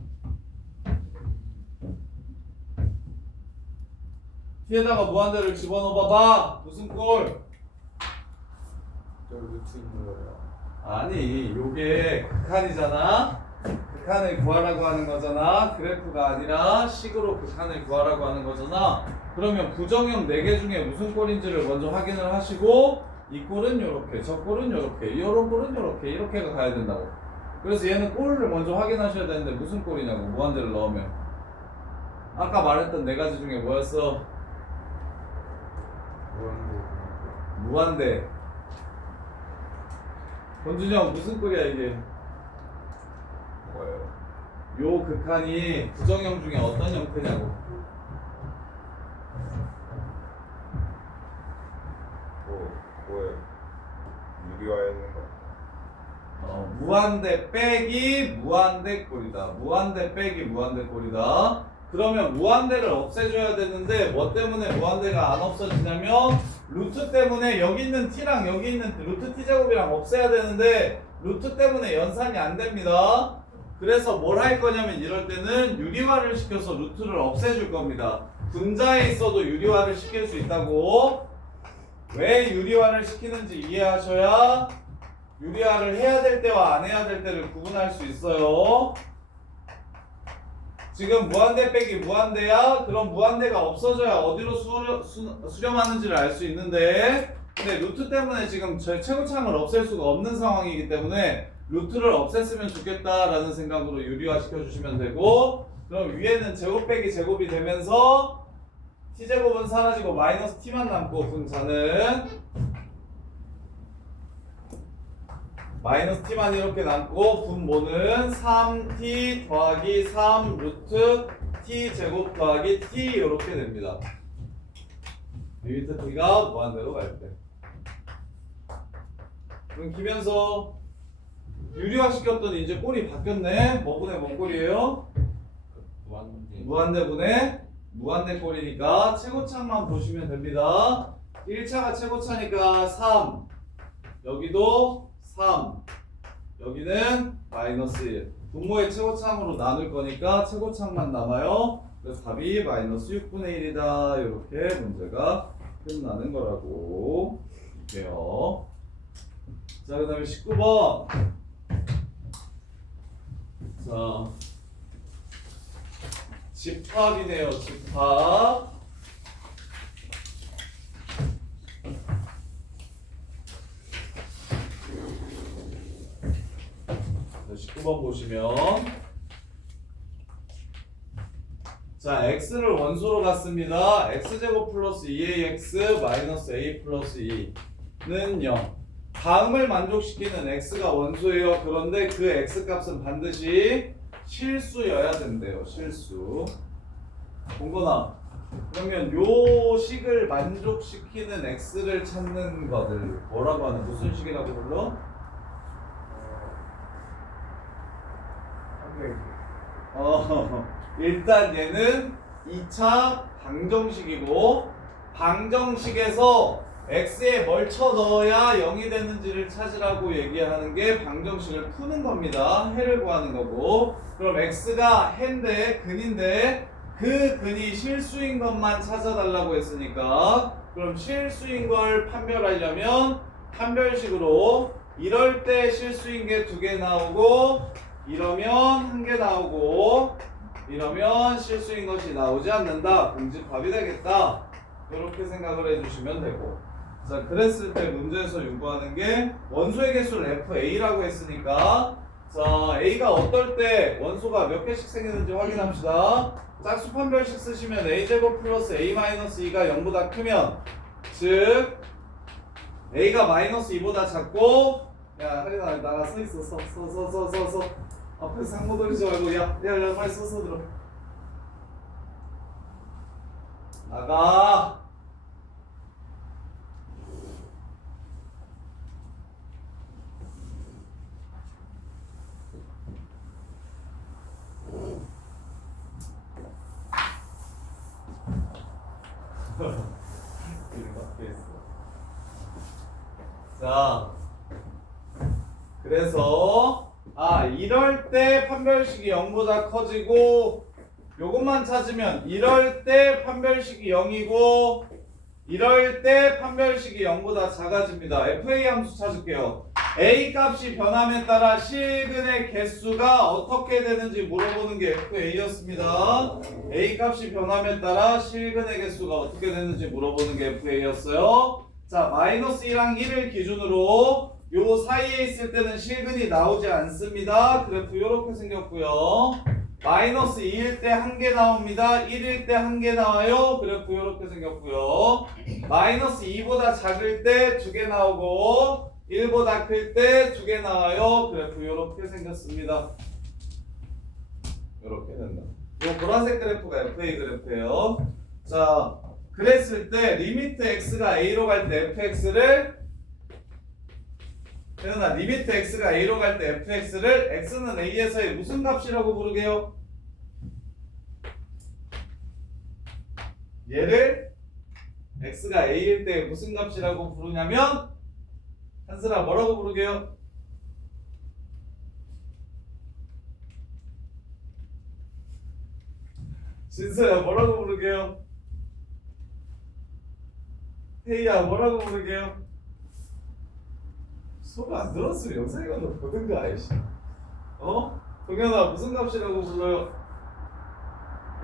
T에다가 무한대를 집어넣어봐봐. 무슨 꼴? 저 루트 있는 거예요. 아니, 요게 극한이잖아. 극한을 구하라고 하는 거잖아. 그래프가 아니라 식으로 극한을 구하라고 하는 거잖아. 그러면 부정형 4개 중에 무슨 꼴인지를 먼저 확인을 하시고, 이 꼴은 요렇게, 저 꼴은 요렇게, 요런 꼴은 요렇게, 이렇게가 가야 된다고. 그래서 얘는 꼴을 먼저 확인하셔야 되는데 무슨 꼴이냐고, 무한대를 넣으면. 아까 말했던 4가지 중에 뭐였어? 무한대. 권준이 형, 무슨 꼴이야 이게? 뭐예요? 요 극한이 부정형 중에 어떤 형태냐고. 뭐예요? 유리화에 있는 거. 무한대 빼기 무한대 꼴이다. 무한대 빼기 무한대 꼴이다. 그러면 무한대를 없애줘야 되는데 뭐 때문에 무한대가 안 없어지냐면 루트 때문에 여기 있는 t랑 여기 있는 루트 t제곱이랑 없애야 되는데 루트 때문에 연산이 안 됩니다. 그래서 뭘 할 거냐면 이럴 때는 유리화를 시켜서 루트를 없애줄 겁니다. 분자에 있어도 유리화를 시킬 수 있다고. 왜 유리화를 시키는지 이해하셔야 유리화를 해야 될 때와 안 해야 될 때를 구분할 수 있어요. 지금 무한대 빼기 무한대야? 그럼 무한대가 없어져야 어디로 수렴하는지를 알 수 있는데, 근데 루트 때문에 지금 최고창을 없앨 수가 없는 상황이기 때문에 루트를 없앴으면 좋겠다라는 생각으로 유리화 시켜주시면 되고, 그럼 위에는 제곱 빼기 제곱이 되면서 t제곱은 사라지고 마이너스 t만 남고 분자는 마이너스 t만 이렇게 남고 분모는 3t 더하기 3 루트 t 제곱 더하기 t 이렇게 됩니다. 리미트 t가 무한대로 갈 때. 그럼 기면서 유리화 시켰더니 이제 꼴이 바뀌었네. 뭐분의 뭔 꼴이에요? 무한대분의 무한대 꼴이니까 최고차만 보시면 됩니다. 1차가 최고차니까 3, 여기도 3, 여기는 마이너스 1. 분모의 최고창으로 나눌 거니까 최고창만 남아요. 그래서 답이 마이너스 6분의 1이다. 이렇게 문제가 끝나는 거라고 볼게요. 자, 그 다음에 19번. 자, 집합이네요. 집합. 19번 보시면, 자, x를 원소로 갔습니다. x제곱 플러스 2ax 마이너스 a 플러스 2는 0. 다음을 만족시키는 x가 원소예요. 그런데 그 x 값은 반드시 실수여야 된대요. 실수. 공건아, 그러면 요 식을 만족시키는 x를 찾는 것을 뭐라고 하는, 무슨 식이라고 불러? 일단 얘는 2차 방정식이고, 방정식에서 x에 뭘 쳐넣어야 0이 되는지를 찾으라고 얘기하는 게 방정식을 푸는 겁니다. 해를 구하는 거고, 그럼 x가 해인데 근인데 그 근이 실수인 것만 찾아달라고 했으니까, 그럼 실수인 걸 판별하려면 판별식으로 이럴 때 실수인 게 2개 나오고, 이러면 1개 나오고, 이러면 실수인 것이 나오지 않는다. 공집합이 되겠다. 이렇게 생각을 해주시면 되고, 자, 그랬을 때 문제에서 요구하는 게 원소의 개수를 FA라고 했으니까, 자, A가 어떨 때 원소가 몇 개씩 생기는지 확인합시다. 짝수 판별식 쓰시면 A제곱 플러스 A-2가 0보다 크면, 즉 A가 마이너스 2보다 작고, 야, 하리나 나가 서 있어. 서. 앞에서 상모 돌리지 말고, 야, 빨리 서서 들어. 나가. 자, 그래서 이럴 때 판별식이 0보다 커지고 요것만 찾으면 이럴 때 판별식이 0이고 이럴 때 판별식이 0보다 작아집니다. FA 함수 찾을게요. A 값이 변함에 따라 실근의 개수가 어떻게 되는지 물어보는 게 FA였습니다. A 값이 변함에 따라 실근의 개수가 어떻게 되는지 물어보는 게 FA였어요. 자, 마이너스 1랑 1을 기준으로 요 사이에 있을 때는 실근이 나오지 않습니다. 그래프 이렇게 생겼고요. 마이너스 2일 때 1개 나옵니다. 1일 때 1개 나와요. 그래프 이렇게 생겼고요. 마이너스 2보다 작을 때 2개 나오고 1보다 클 때 2개 나와요. 그래프 이렇게 생겼습니다. 이렇게 된다. 이 보라색 그래프가 FA 그래프예요. 자, 그랬을 때 리미트 x가 a로 갈 때 fx를 태연아, 리미트 x가 a로 갈 때 fx를 x는 a에서의 무슨 값이라고 부르게요? 얘를 x가 a일 때 무슨 값이라고 부르냐면 한슬아 뭐라고 부르게요? 진서야 뭐라고 부르게요? 태희야 뭐라고 부르게요? 소리 안 들었으면 영상이가 너 보든가 아이씨. 동현아 무슨 값이라고 불러요?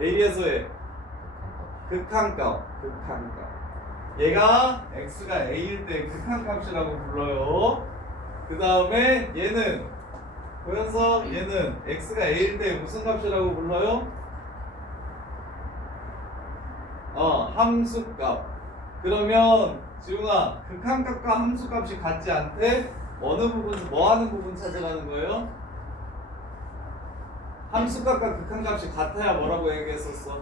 A에서의 극한값. 얘가 x가 a일 때 극한값이라고 불러요. 그 다음에 얘는 보여서 얘는 x가 a일 때 무슨 값이라고 불러요? 함수값. 그러면 지웅아 극한값과 함수값이 같지 않대? 어느 부분, 뭐 하는 부분 찾으라는 거예요? 함수값과 극한값이 같아야 뭐라고 얘기했었어?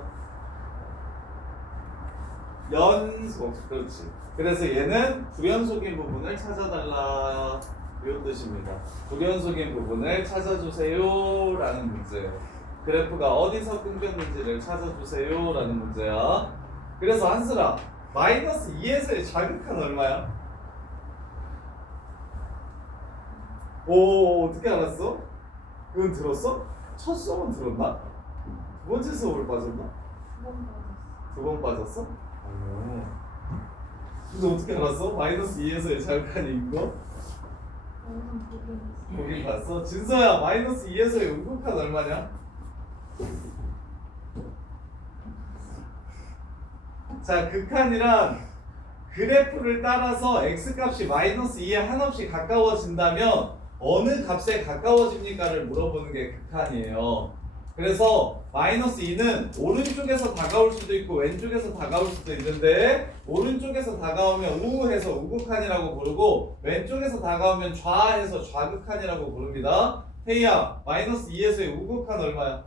연속. 그렇지. 그래서 얘는 불연속인 부분을 찾아달라 이런 뜻입니다. 불연속인 부분을 찾아주세요 라는 문제예요. 그래프가 어디서 끊겼는지를 찾아주세요 라는 문제야. 그래서 한슬아 마이너스 2에서의 자극한 얼마야? 오, 어떻게 알았어? 그건 들었어? 첫 수업은 들었나? 두 번째 수업을 빠졌나? 두 번 빠졌어? 근데 어떻게 알았어? 마이너스 2에서의 자극한인 거? 거기 봤어? 진서야 마이너스 2에서의 음극한 얼마냐? 자, 극한이란 그래프를 따라서 x값이 마이너스 2에 한없이 가까워진다면 어느 값에 가까워집니까를 물어보는 게 극한이에요. 그래서 마이너스 2는 오른쪽에서 다가올 수도 있고 왼쪽에서 다가올 수도 있는데 오른쪽에서 다가오면 우해서 우극한이라고 부르고 왼쪽에서 다가오면 좌해서 좌극한이라고 부릅니다. 태희야 마이너스 2에서의 우극한 얼마야?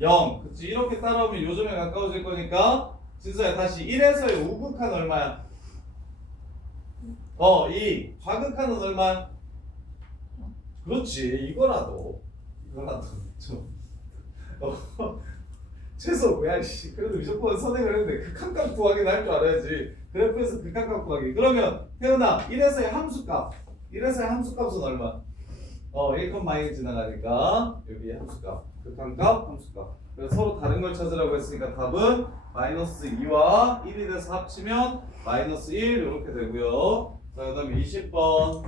0. 그치? 이렇게 따라오면 요점에 가까워질 거니까 진서야 다시 1에서의 우극한 얼마야? 2. 좌극한은 얼마야? 그렇지. 이거라도 좀 최소 뭐야 씨. 그래도 무조건 선행을 했는데 극한값 구하기는 할 줄 알아야지. 그래프에서 극한값 구하기. 그러면 태연아 1에서의 함수값. 1에서의 함수값은 얼마? 1컴마이 지나가니까 여기 함수값. 극한값, 함수값. 그래서 서로 다른 걸 찾으라고 했으니까 답은 마이너스 2와 1이 돼서 합치면 마이너스 1 이렇게 되고요. 자, 그 다음에 20번.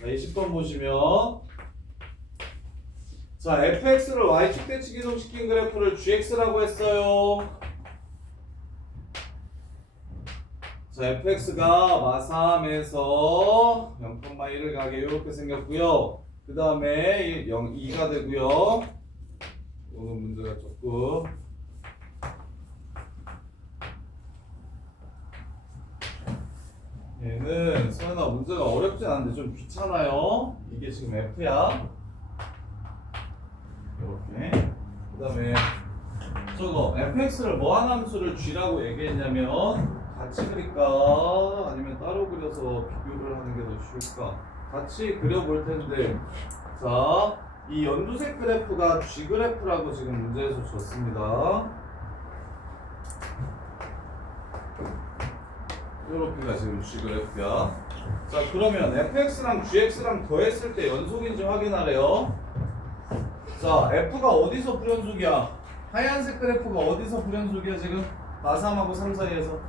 자, 20번 보시면 자, fx를 y축 대칭 이동시킨 그래프를 gx라고 했어요. 자, fx가 마삼에서 0,1을 가게 이렇게 생겼고요. 그 다음에 2가 되고요. 오늘 문제가 조금 얘는 서연아 문제가 어렵진 않은데 좀 귀찮아요. 이게 지금 F야. 이렇게. 그 다음에 저거 fx를 뭐한 함수를 g라고 얘기했냐면 같이 그릴까 아니면 따로 그려서 비교를 하는 게 더 쉬울까? 같이 그려볼 텐데 자, 이 연두색 그래프가 g 그래프라고 지금 문제에서 줬습니다. 요렇게가 지금 G 그래프야. 자 그러면 fx랑 gx랑 더했을 때 연속인지 확인하래요. 자 f가 어디서 불연속이야? 하얀색 그래프가 어디서 불연속이야 지금? 4,3하고 3 사이에서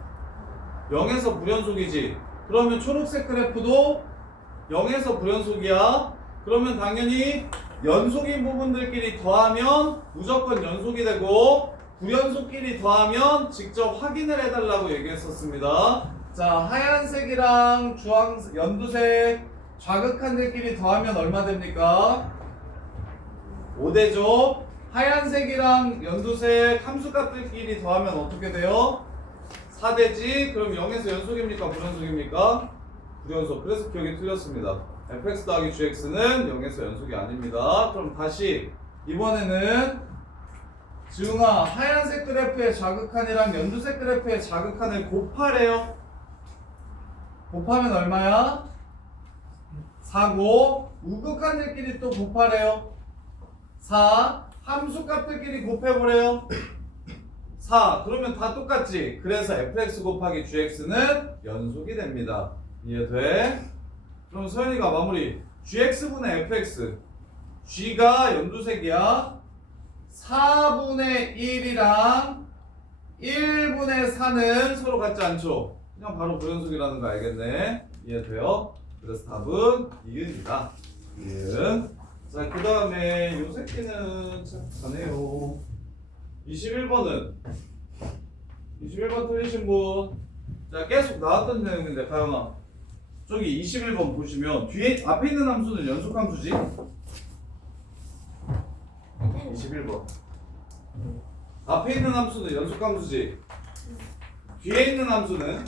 0에서 불연속이지. 그러면 초록색 그래프도 0에서 불연속이야. 그러면 당연히 연속인 부분들끼리 더하면 무조건 연속이 되고 불연속끼리 더하면 직접 확인을 해달라고 얘기했었습니다. 자 하얀색이랑 주황색, 연두색 좌극한들끼리 더하면 얼마 됩니까? 5되죠. 하얀색이랑 연두색 함수값들끼리 더하면 어떻게 돼요? 4되지. 그럼 0에서 연속입니까? 불연속입니까? 불연속. 그래서 기억이 틀렸습니다. fx 더하기 gx는 0에서 연속이 아닙니다. 그럼 다시 이번에는 지웅아 하얀색 그래프의 좌극한이랑 연두색 그래프의 좌극한을 곱하래요. 곱하면 얼마야? 4고 우극한들끼리 또 곱하래요. 4 함수값들끼리 곱해보래요. 4 그러면 다 똑같지. 그래서 fx 곱하기 gx는 연속이 됩니다. 이해돼? 그럼 서현이가 마무리. gx분의 fx g가 연두색이야. 4분의 1이랑 1분의 4는 서로 같지 않죠? 그냥 바로 불연속이라는 거 알겠네. 이해돼요? 그래서 답은 이은이다. 이은. 자, 그 다음에 요 새끼는 착하네요. 21번은 21번 틀리신 분. 자, 계속 나왔던 내용인데 가영아 저기 21번 보시면 뒤에 앞에 있는 함수는 연속 함수지? 21번 앞에 있는 함수는 연속 함수지? 뒤에 있는 함수는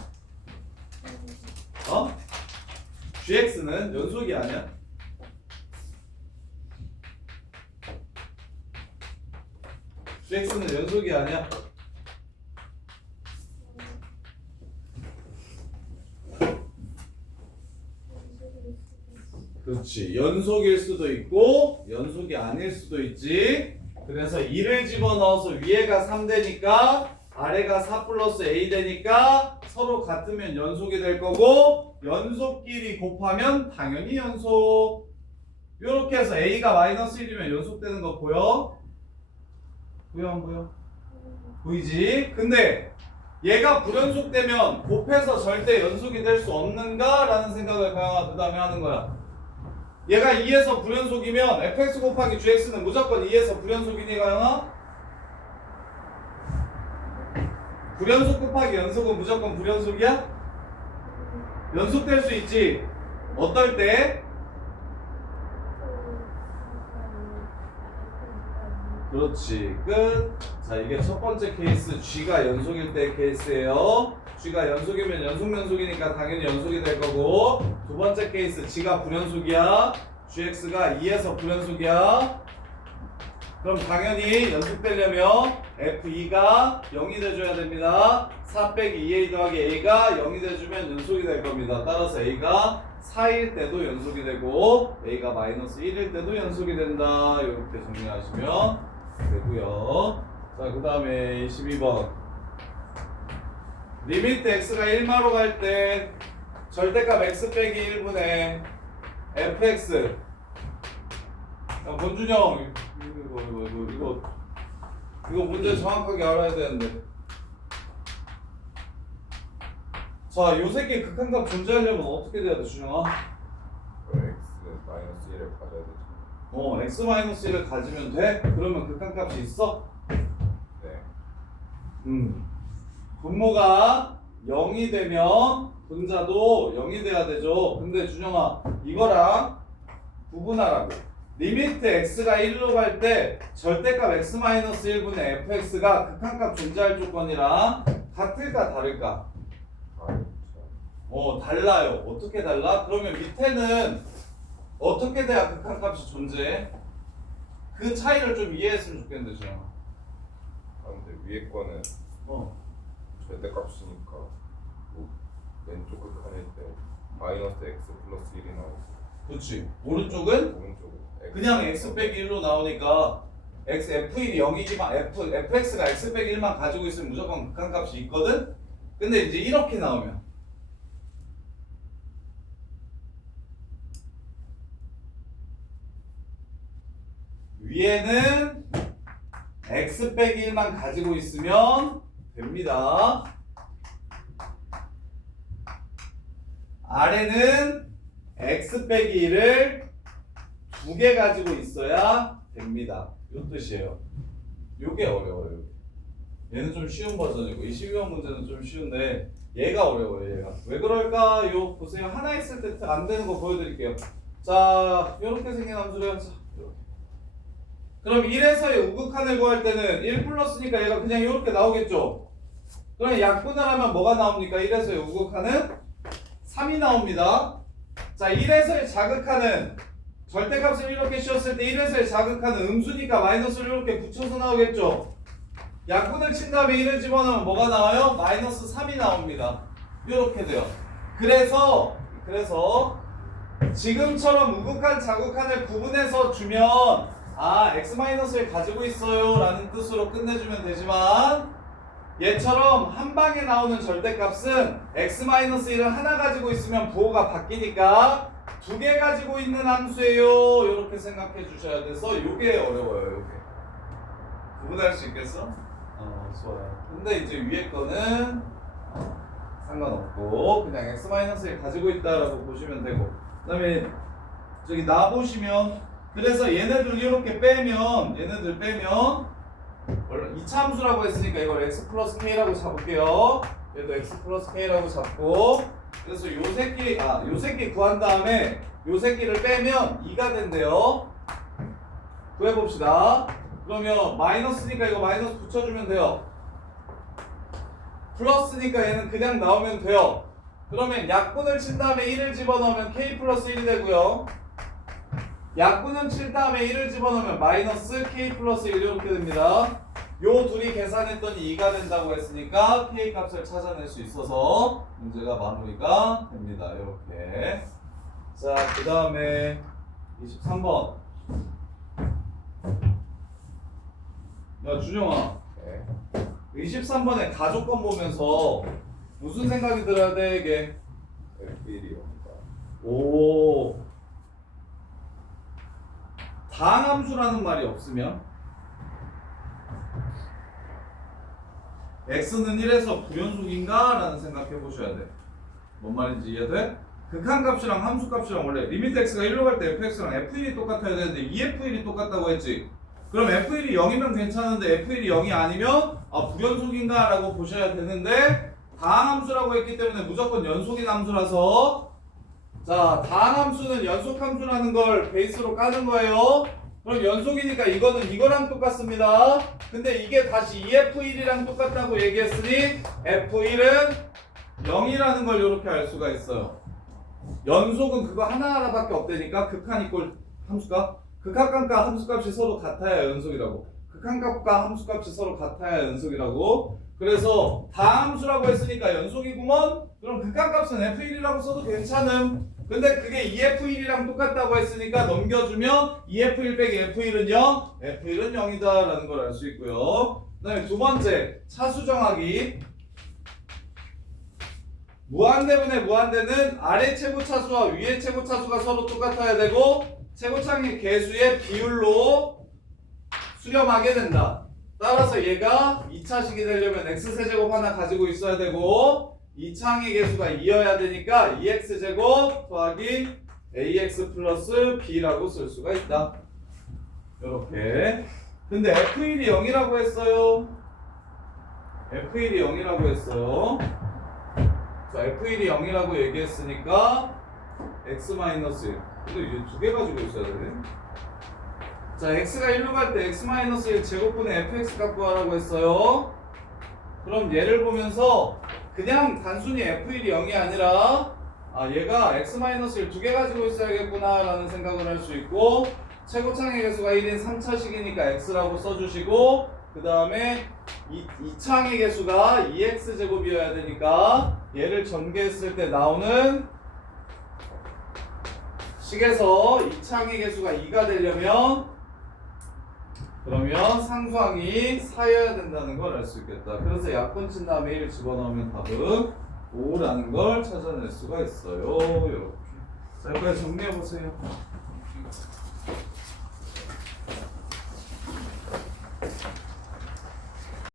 gx는 연속이 아니야? gx는 연속이 아니야? 그렇지. 연속일 수도 있고 연속이 아닐 수도 있지. 그래서 2를 집어넣어서 위에가 3 되니까 아래가 4 플러스 a 되니까 서로 같으면 연속이 될 거고 연속끼리 곱하면 당연히 연속. 이렇게 해서 a가 마이너스 1이면 연속되는 거 보여? 보여 안 보여? 보이지? 근데 얘가 불연속되면 곱해서 절대 연속이 될 수 없는가? 라는 생각을 그 다음에 하는 거야. 얘가 2에서 불연속이면 fx 곱하기 gx는 무조건 2에서 불연속이니 가영아? 불연속 곱하기 연속은 무조건 불연속이야? 연속될 수 있지. 어떨 때? 그렇지. 끝. 자, 이게 첫 번째 케이스 g가 연속일 때 케이스예요. g가 연속이면 연속이니까 당연히 연속이 될 거고, 두 번째 케이스 g가 불연속이야. gx가 2에서 불연속이야. 그럼 당연히 연속되려면 f2가 0이 돼줘야 됩니다. 4 빼기 2a 더하기 a가 0이 돼주면 연속이 될 겁니다. 따라서 a가 4일 때도 연속이 되고 a가 마이너스 1일 때도 연속이 된다. 이렇게 정리하시면 되고요. 자, 그 다음에 22번 리미트 x가 1마로 갈 때 절대값 x 빼기 1분의 fx. 야, 권준영 이거 문제 정확하게 알아야 되는데. 자, 요 새끼 극한값 존재하려면 어떻게 돼야 돼, 준영아? x-1을 가져야 되지. x-1을 가지면 돼? 그러면 극한값이 있어? 네. 분모가 0이 되면 분자도 0이 돼야 되죠. 근데 준영아, 이거랑 구분하라고. 리미트 x가 1로 갈 때 절대값 x-1분의 fx가 극한값 존재할 조건이랑 같을까 다를까? 달라요. 어떻게 달라? 그러면 밑에는 어떻게 돼야 극한값이 존재해? 그 차이를 좀 이해했으면 좋겠는데, 준영아. 근데 위에 거는 절대값이니까 뭐 왼쪽 극한일 때 마이너스 x 플러스 1이 나오고 그렇지. 오른쪽은 오른쪽은 그냥 x 빼기 1로 나오니까 f1이 0이지만 fx가 x 빼기 1만 가지고 있으면 무조건 극한값이 있거든? 근데 이제 이렇게 나오면 위에는 x 빼기 1만 가지고 있으면 됩니다. 아래는 x 빼기 1을 2개 가지고 있어야 됩니다. 이 뜻이에요. 요게 어려워요. 얘는 좀 쉬운 버전이고 이 12번 문제는 좀 쉬운데 얘가 어려워요. 얘가 왜 그럴까요? 보세요. 하나 있을 때 안 되는 거 보여드릴게요. 자, 이렇게 생긴 함수래요. 자, 이렇게. 그럼 1에서의 우극한을 구할 때는 1 플러스니까 얘가 그냥 이렇게 나오겠죠? 그럼 약분을 하면 뭐가 나옵니까? 1에서의 우극한은 3이 나옵니다. 자, 1에서의 자극한은 절대값을 이렇게 씌웠을 때 1에서의 자극한은 음수니까 마이너스를 이렇게 붙여서 나오겠죠? 약분을 친 다음에 1을 집어넣으면 뭐가 나와요? 마이너스 3이 나옵니다. 이렇게 돼요. 그래서 지금처럼 우극한 자극한을 구분해서 주면 아 x-를 가지고 있어요 라는 뜻으로 끝내주면 되지만 얘처럼 한 방에 나오는 절대값은 x-1을 하나 가지고 있으면 부호가 바뀌니까 2개 가지고 있는 함수예요. 이렇게 생각해 주셔야 돼서 이게 어려워요. 이게 구분할 수 있겠어? 좋아요. 근데 이제 위에 거는 상관없고 그냥 x-를 가지고 있다라고 보시면 되고 그 다음에 저기 나 보시면 그래서 얘네들 이렇게 빼면 원래 2차 함수라고 했으니까 이걸 x 플러스 k라고 잡을게요. 얘도 x 플러스 k라고 잡고 그래서 요 새끼 구한 다음에 요 새끼를 빼면 2가 된대요. 구해봅시다. 그러면 마이너스니까 이거 마이너스 붙여주면 돼요. 플러스니까 얘는 그냥 나오면 돼요. 그러면 약분을 친 다음에 1을 집어넣으면 k 플러스 1이 되고요. 약분을 친 다음에 1을 집어넣으면 마이너스 k 플러스 1 이렇게 됩니다. 요 둘이 계산했더니 2가 된다고 했으니까 k 값을 찾아낼 수 있어서 문제가 마무리가 됩니다. 이렇게. 자, 그 다음에 23번. 야, 준영아. 네. 23번에 가족권 보면서 무슨 생각이 들어야 돼, 이게? F1이옵니다. 오. 다항함수라는 말이 없으면 x는 1에서 부연속인가? 라는 생각해 보셔야 돼. 뭔 말인지 이해돼? 극한값이랑 함수값이랑 원래 리미트 x가 1로 갈 때 fx랑 f1이 똑같아야 되는데 EF1이 똑같다고 했지. 그럼 F1이 0이면 괜찮은데 F1이 0이 아니면 부연속인가? 라고 보셔야 되는데 다항함수라고 했기 때문에 무조건 연속인 함수라서 자, 다항함수는 연속함수라는 걸 베이스로 까는 거예요. 그럼 연속이니까 이거는 이거랑 똑같습니다. 근데 이게 다시 EF1이랑 똑같다고 얘기했으니 F1은 0이라는 걸 이렇게 알 수가 있어요. 연속은 그거 하나하나밖에 없다니까. 극한 이꼴 함수값 극한값과 함수값이 서로 같아야 연속이라고. 극한값과 함수값이 서로 같아야 연속이라고. 그래서 다함수라고 했으니까 연속이구먼. 그럼 극한값은 F1이라고 써도 괜찮음. 근데 그게 EF1이랑 똑같다고 했으니까 넘겨주면 EF1 빼기 F1은 0, F1은 0이다 라는 걸 알 수 있고요. 그 다음에 두 번째, 차수 정하기. 무한대분의 무한대는 아래 최고차수와 위에 최고차수가 서로 똑같아야 되고 최고차의 개수의 비율로 수렴하게 된다. 따라서 얘가 2차식이 되려면 x세제곱 하나 가지고 있어야 되고 2차항의 개수가 2여야 되니까 2x제곱 더하기 ax 플러스 b라고 쓸 수가 있다. 이렇게. 근데 f1이 0이라고 했어요. f1이 0이라고 했어요. 자, f1이 0이라고 얘기했으니까 x-1. 근데 이게 두 개 가지고 있어야 되네. 자, x가 1로 갈 때 x-1 제곱분의 fx 갖고 하라고 했어요. 그럼 얘를 보면서 그냥 단순히 f1이 0이 아니라 얘가 x-를 두 개 가지고 있어야겠구나 라는 생각을 할 수 있고 최고차항의 개수가 1인 3차식이니까 x라고 써주시고 그 다음에 2차항의 개수가 2x제곱이어야 되니까 얘를 전개했을 때 나오는 식에서 2차항의 개수가 2가 되려면 그러면 상수항이 4여야 된다는 걸 알 수 있겠다. 그래서 약분 친 다음에 1 집어넣으면 답은 5라는 걸 찾아낼 수가 있어요. 이렇게. 자, 여기까지 정리해보세요.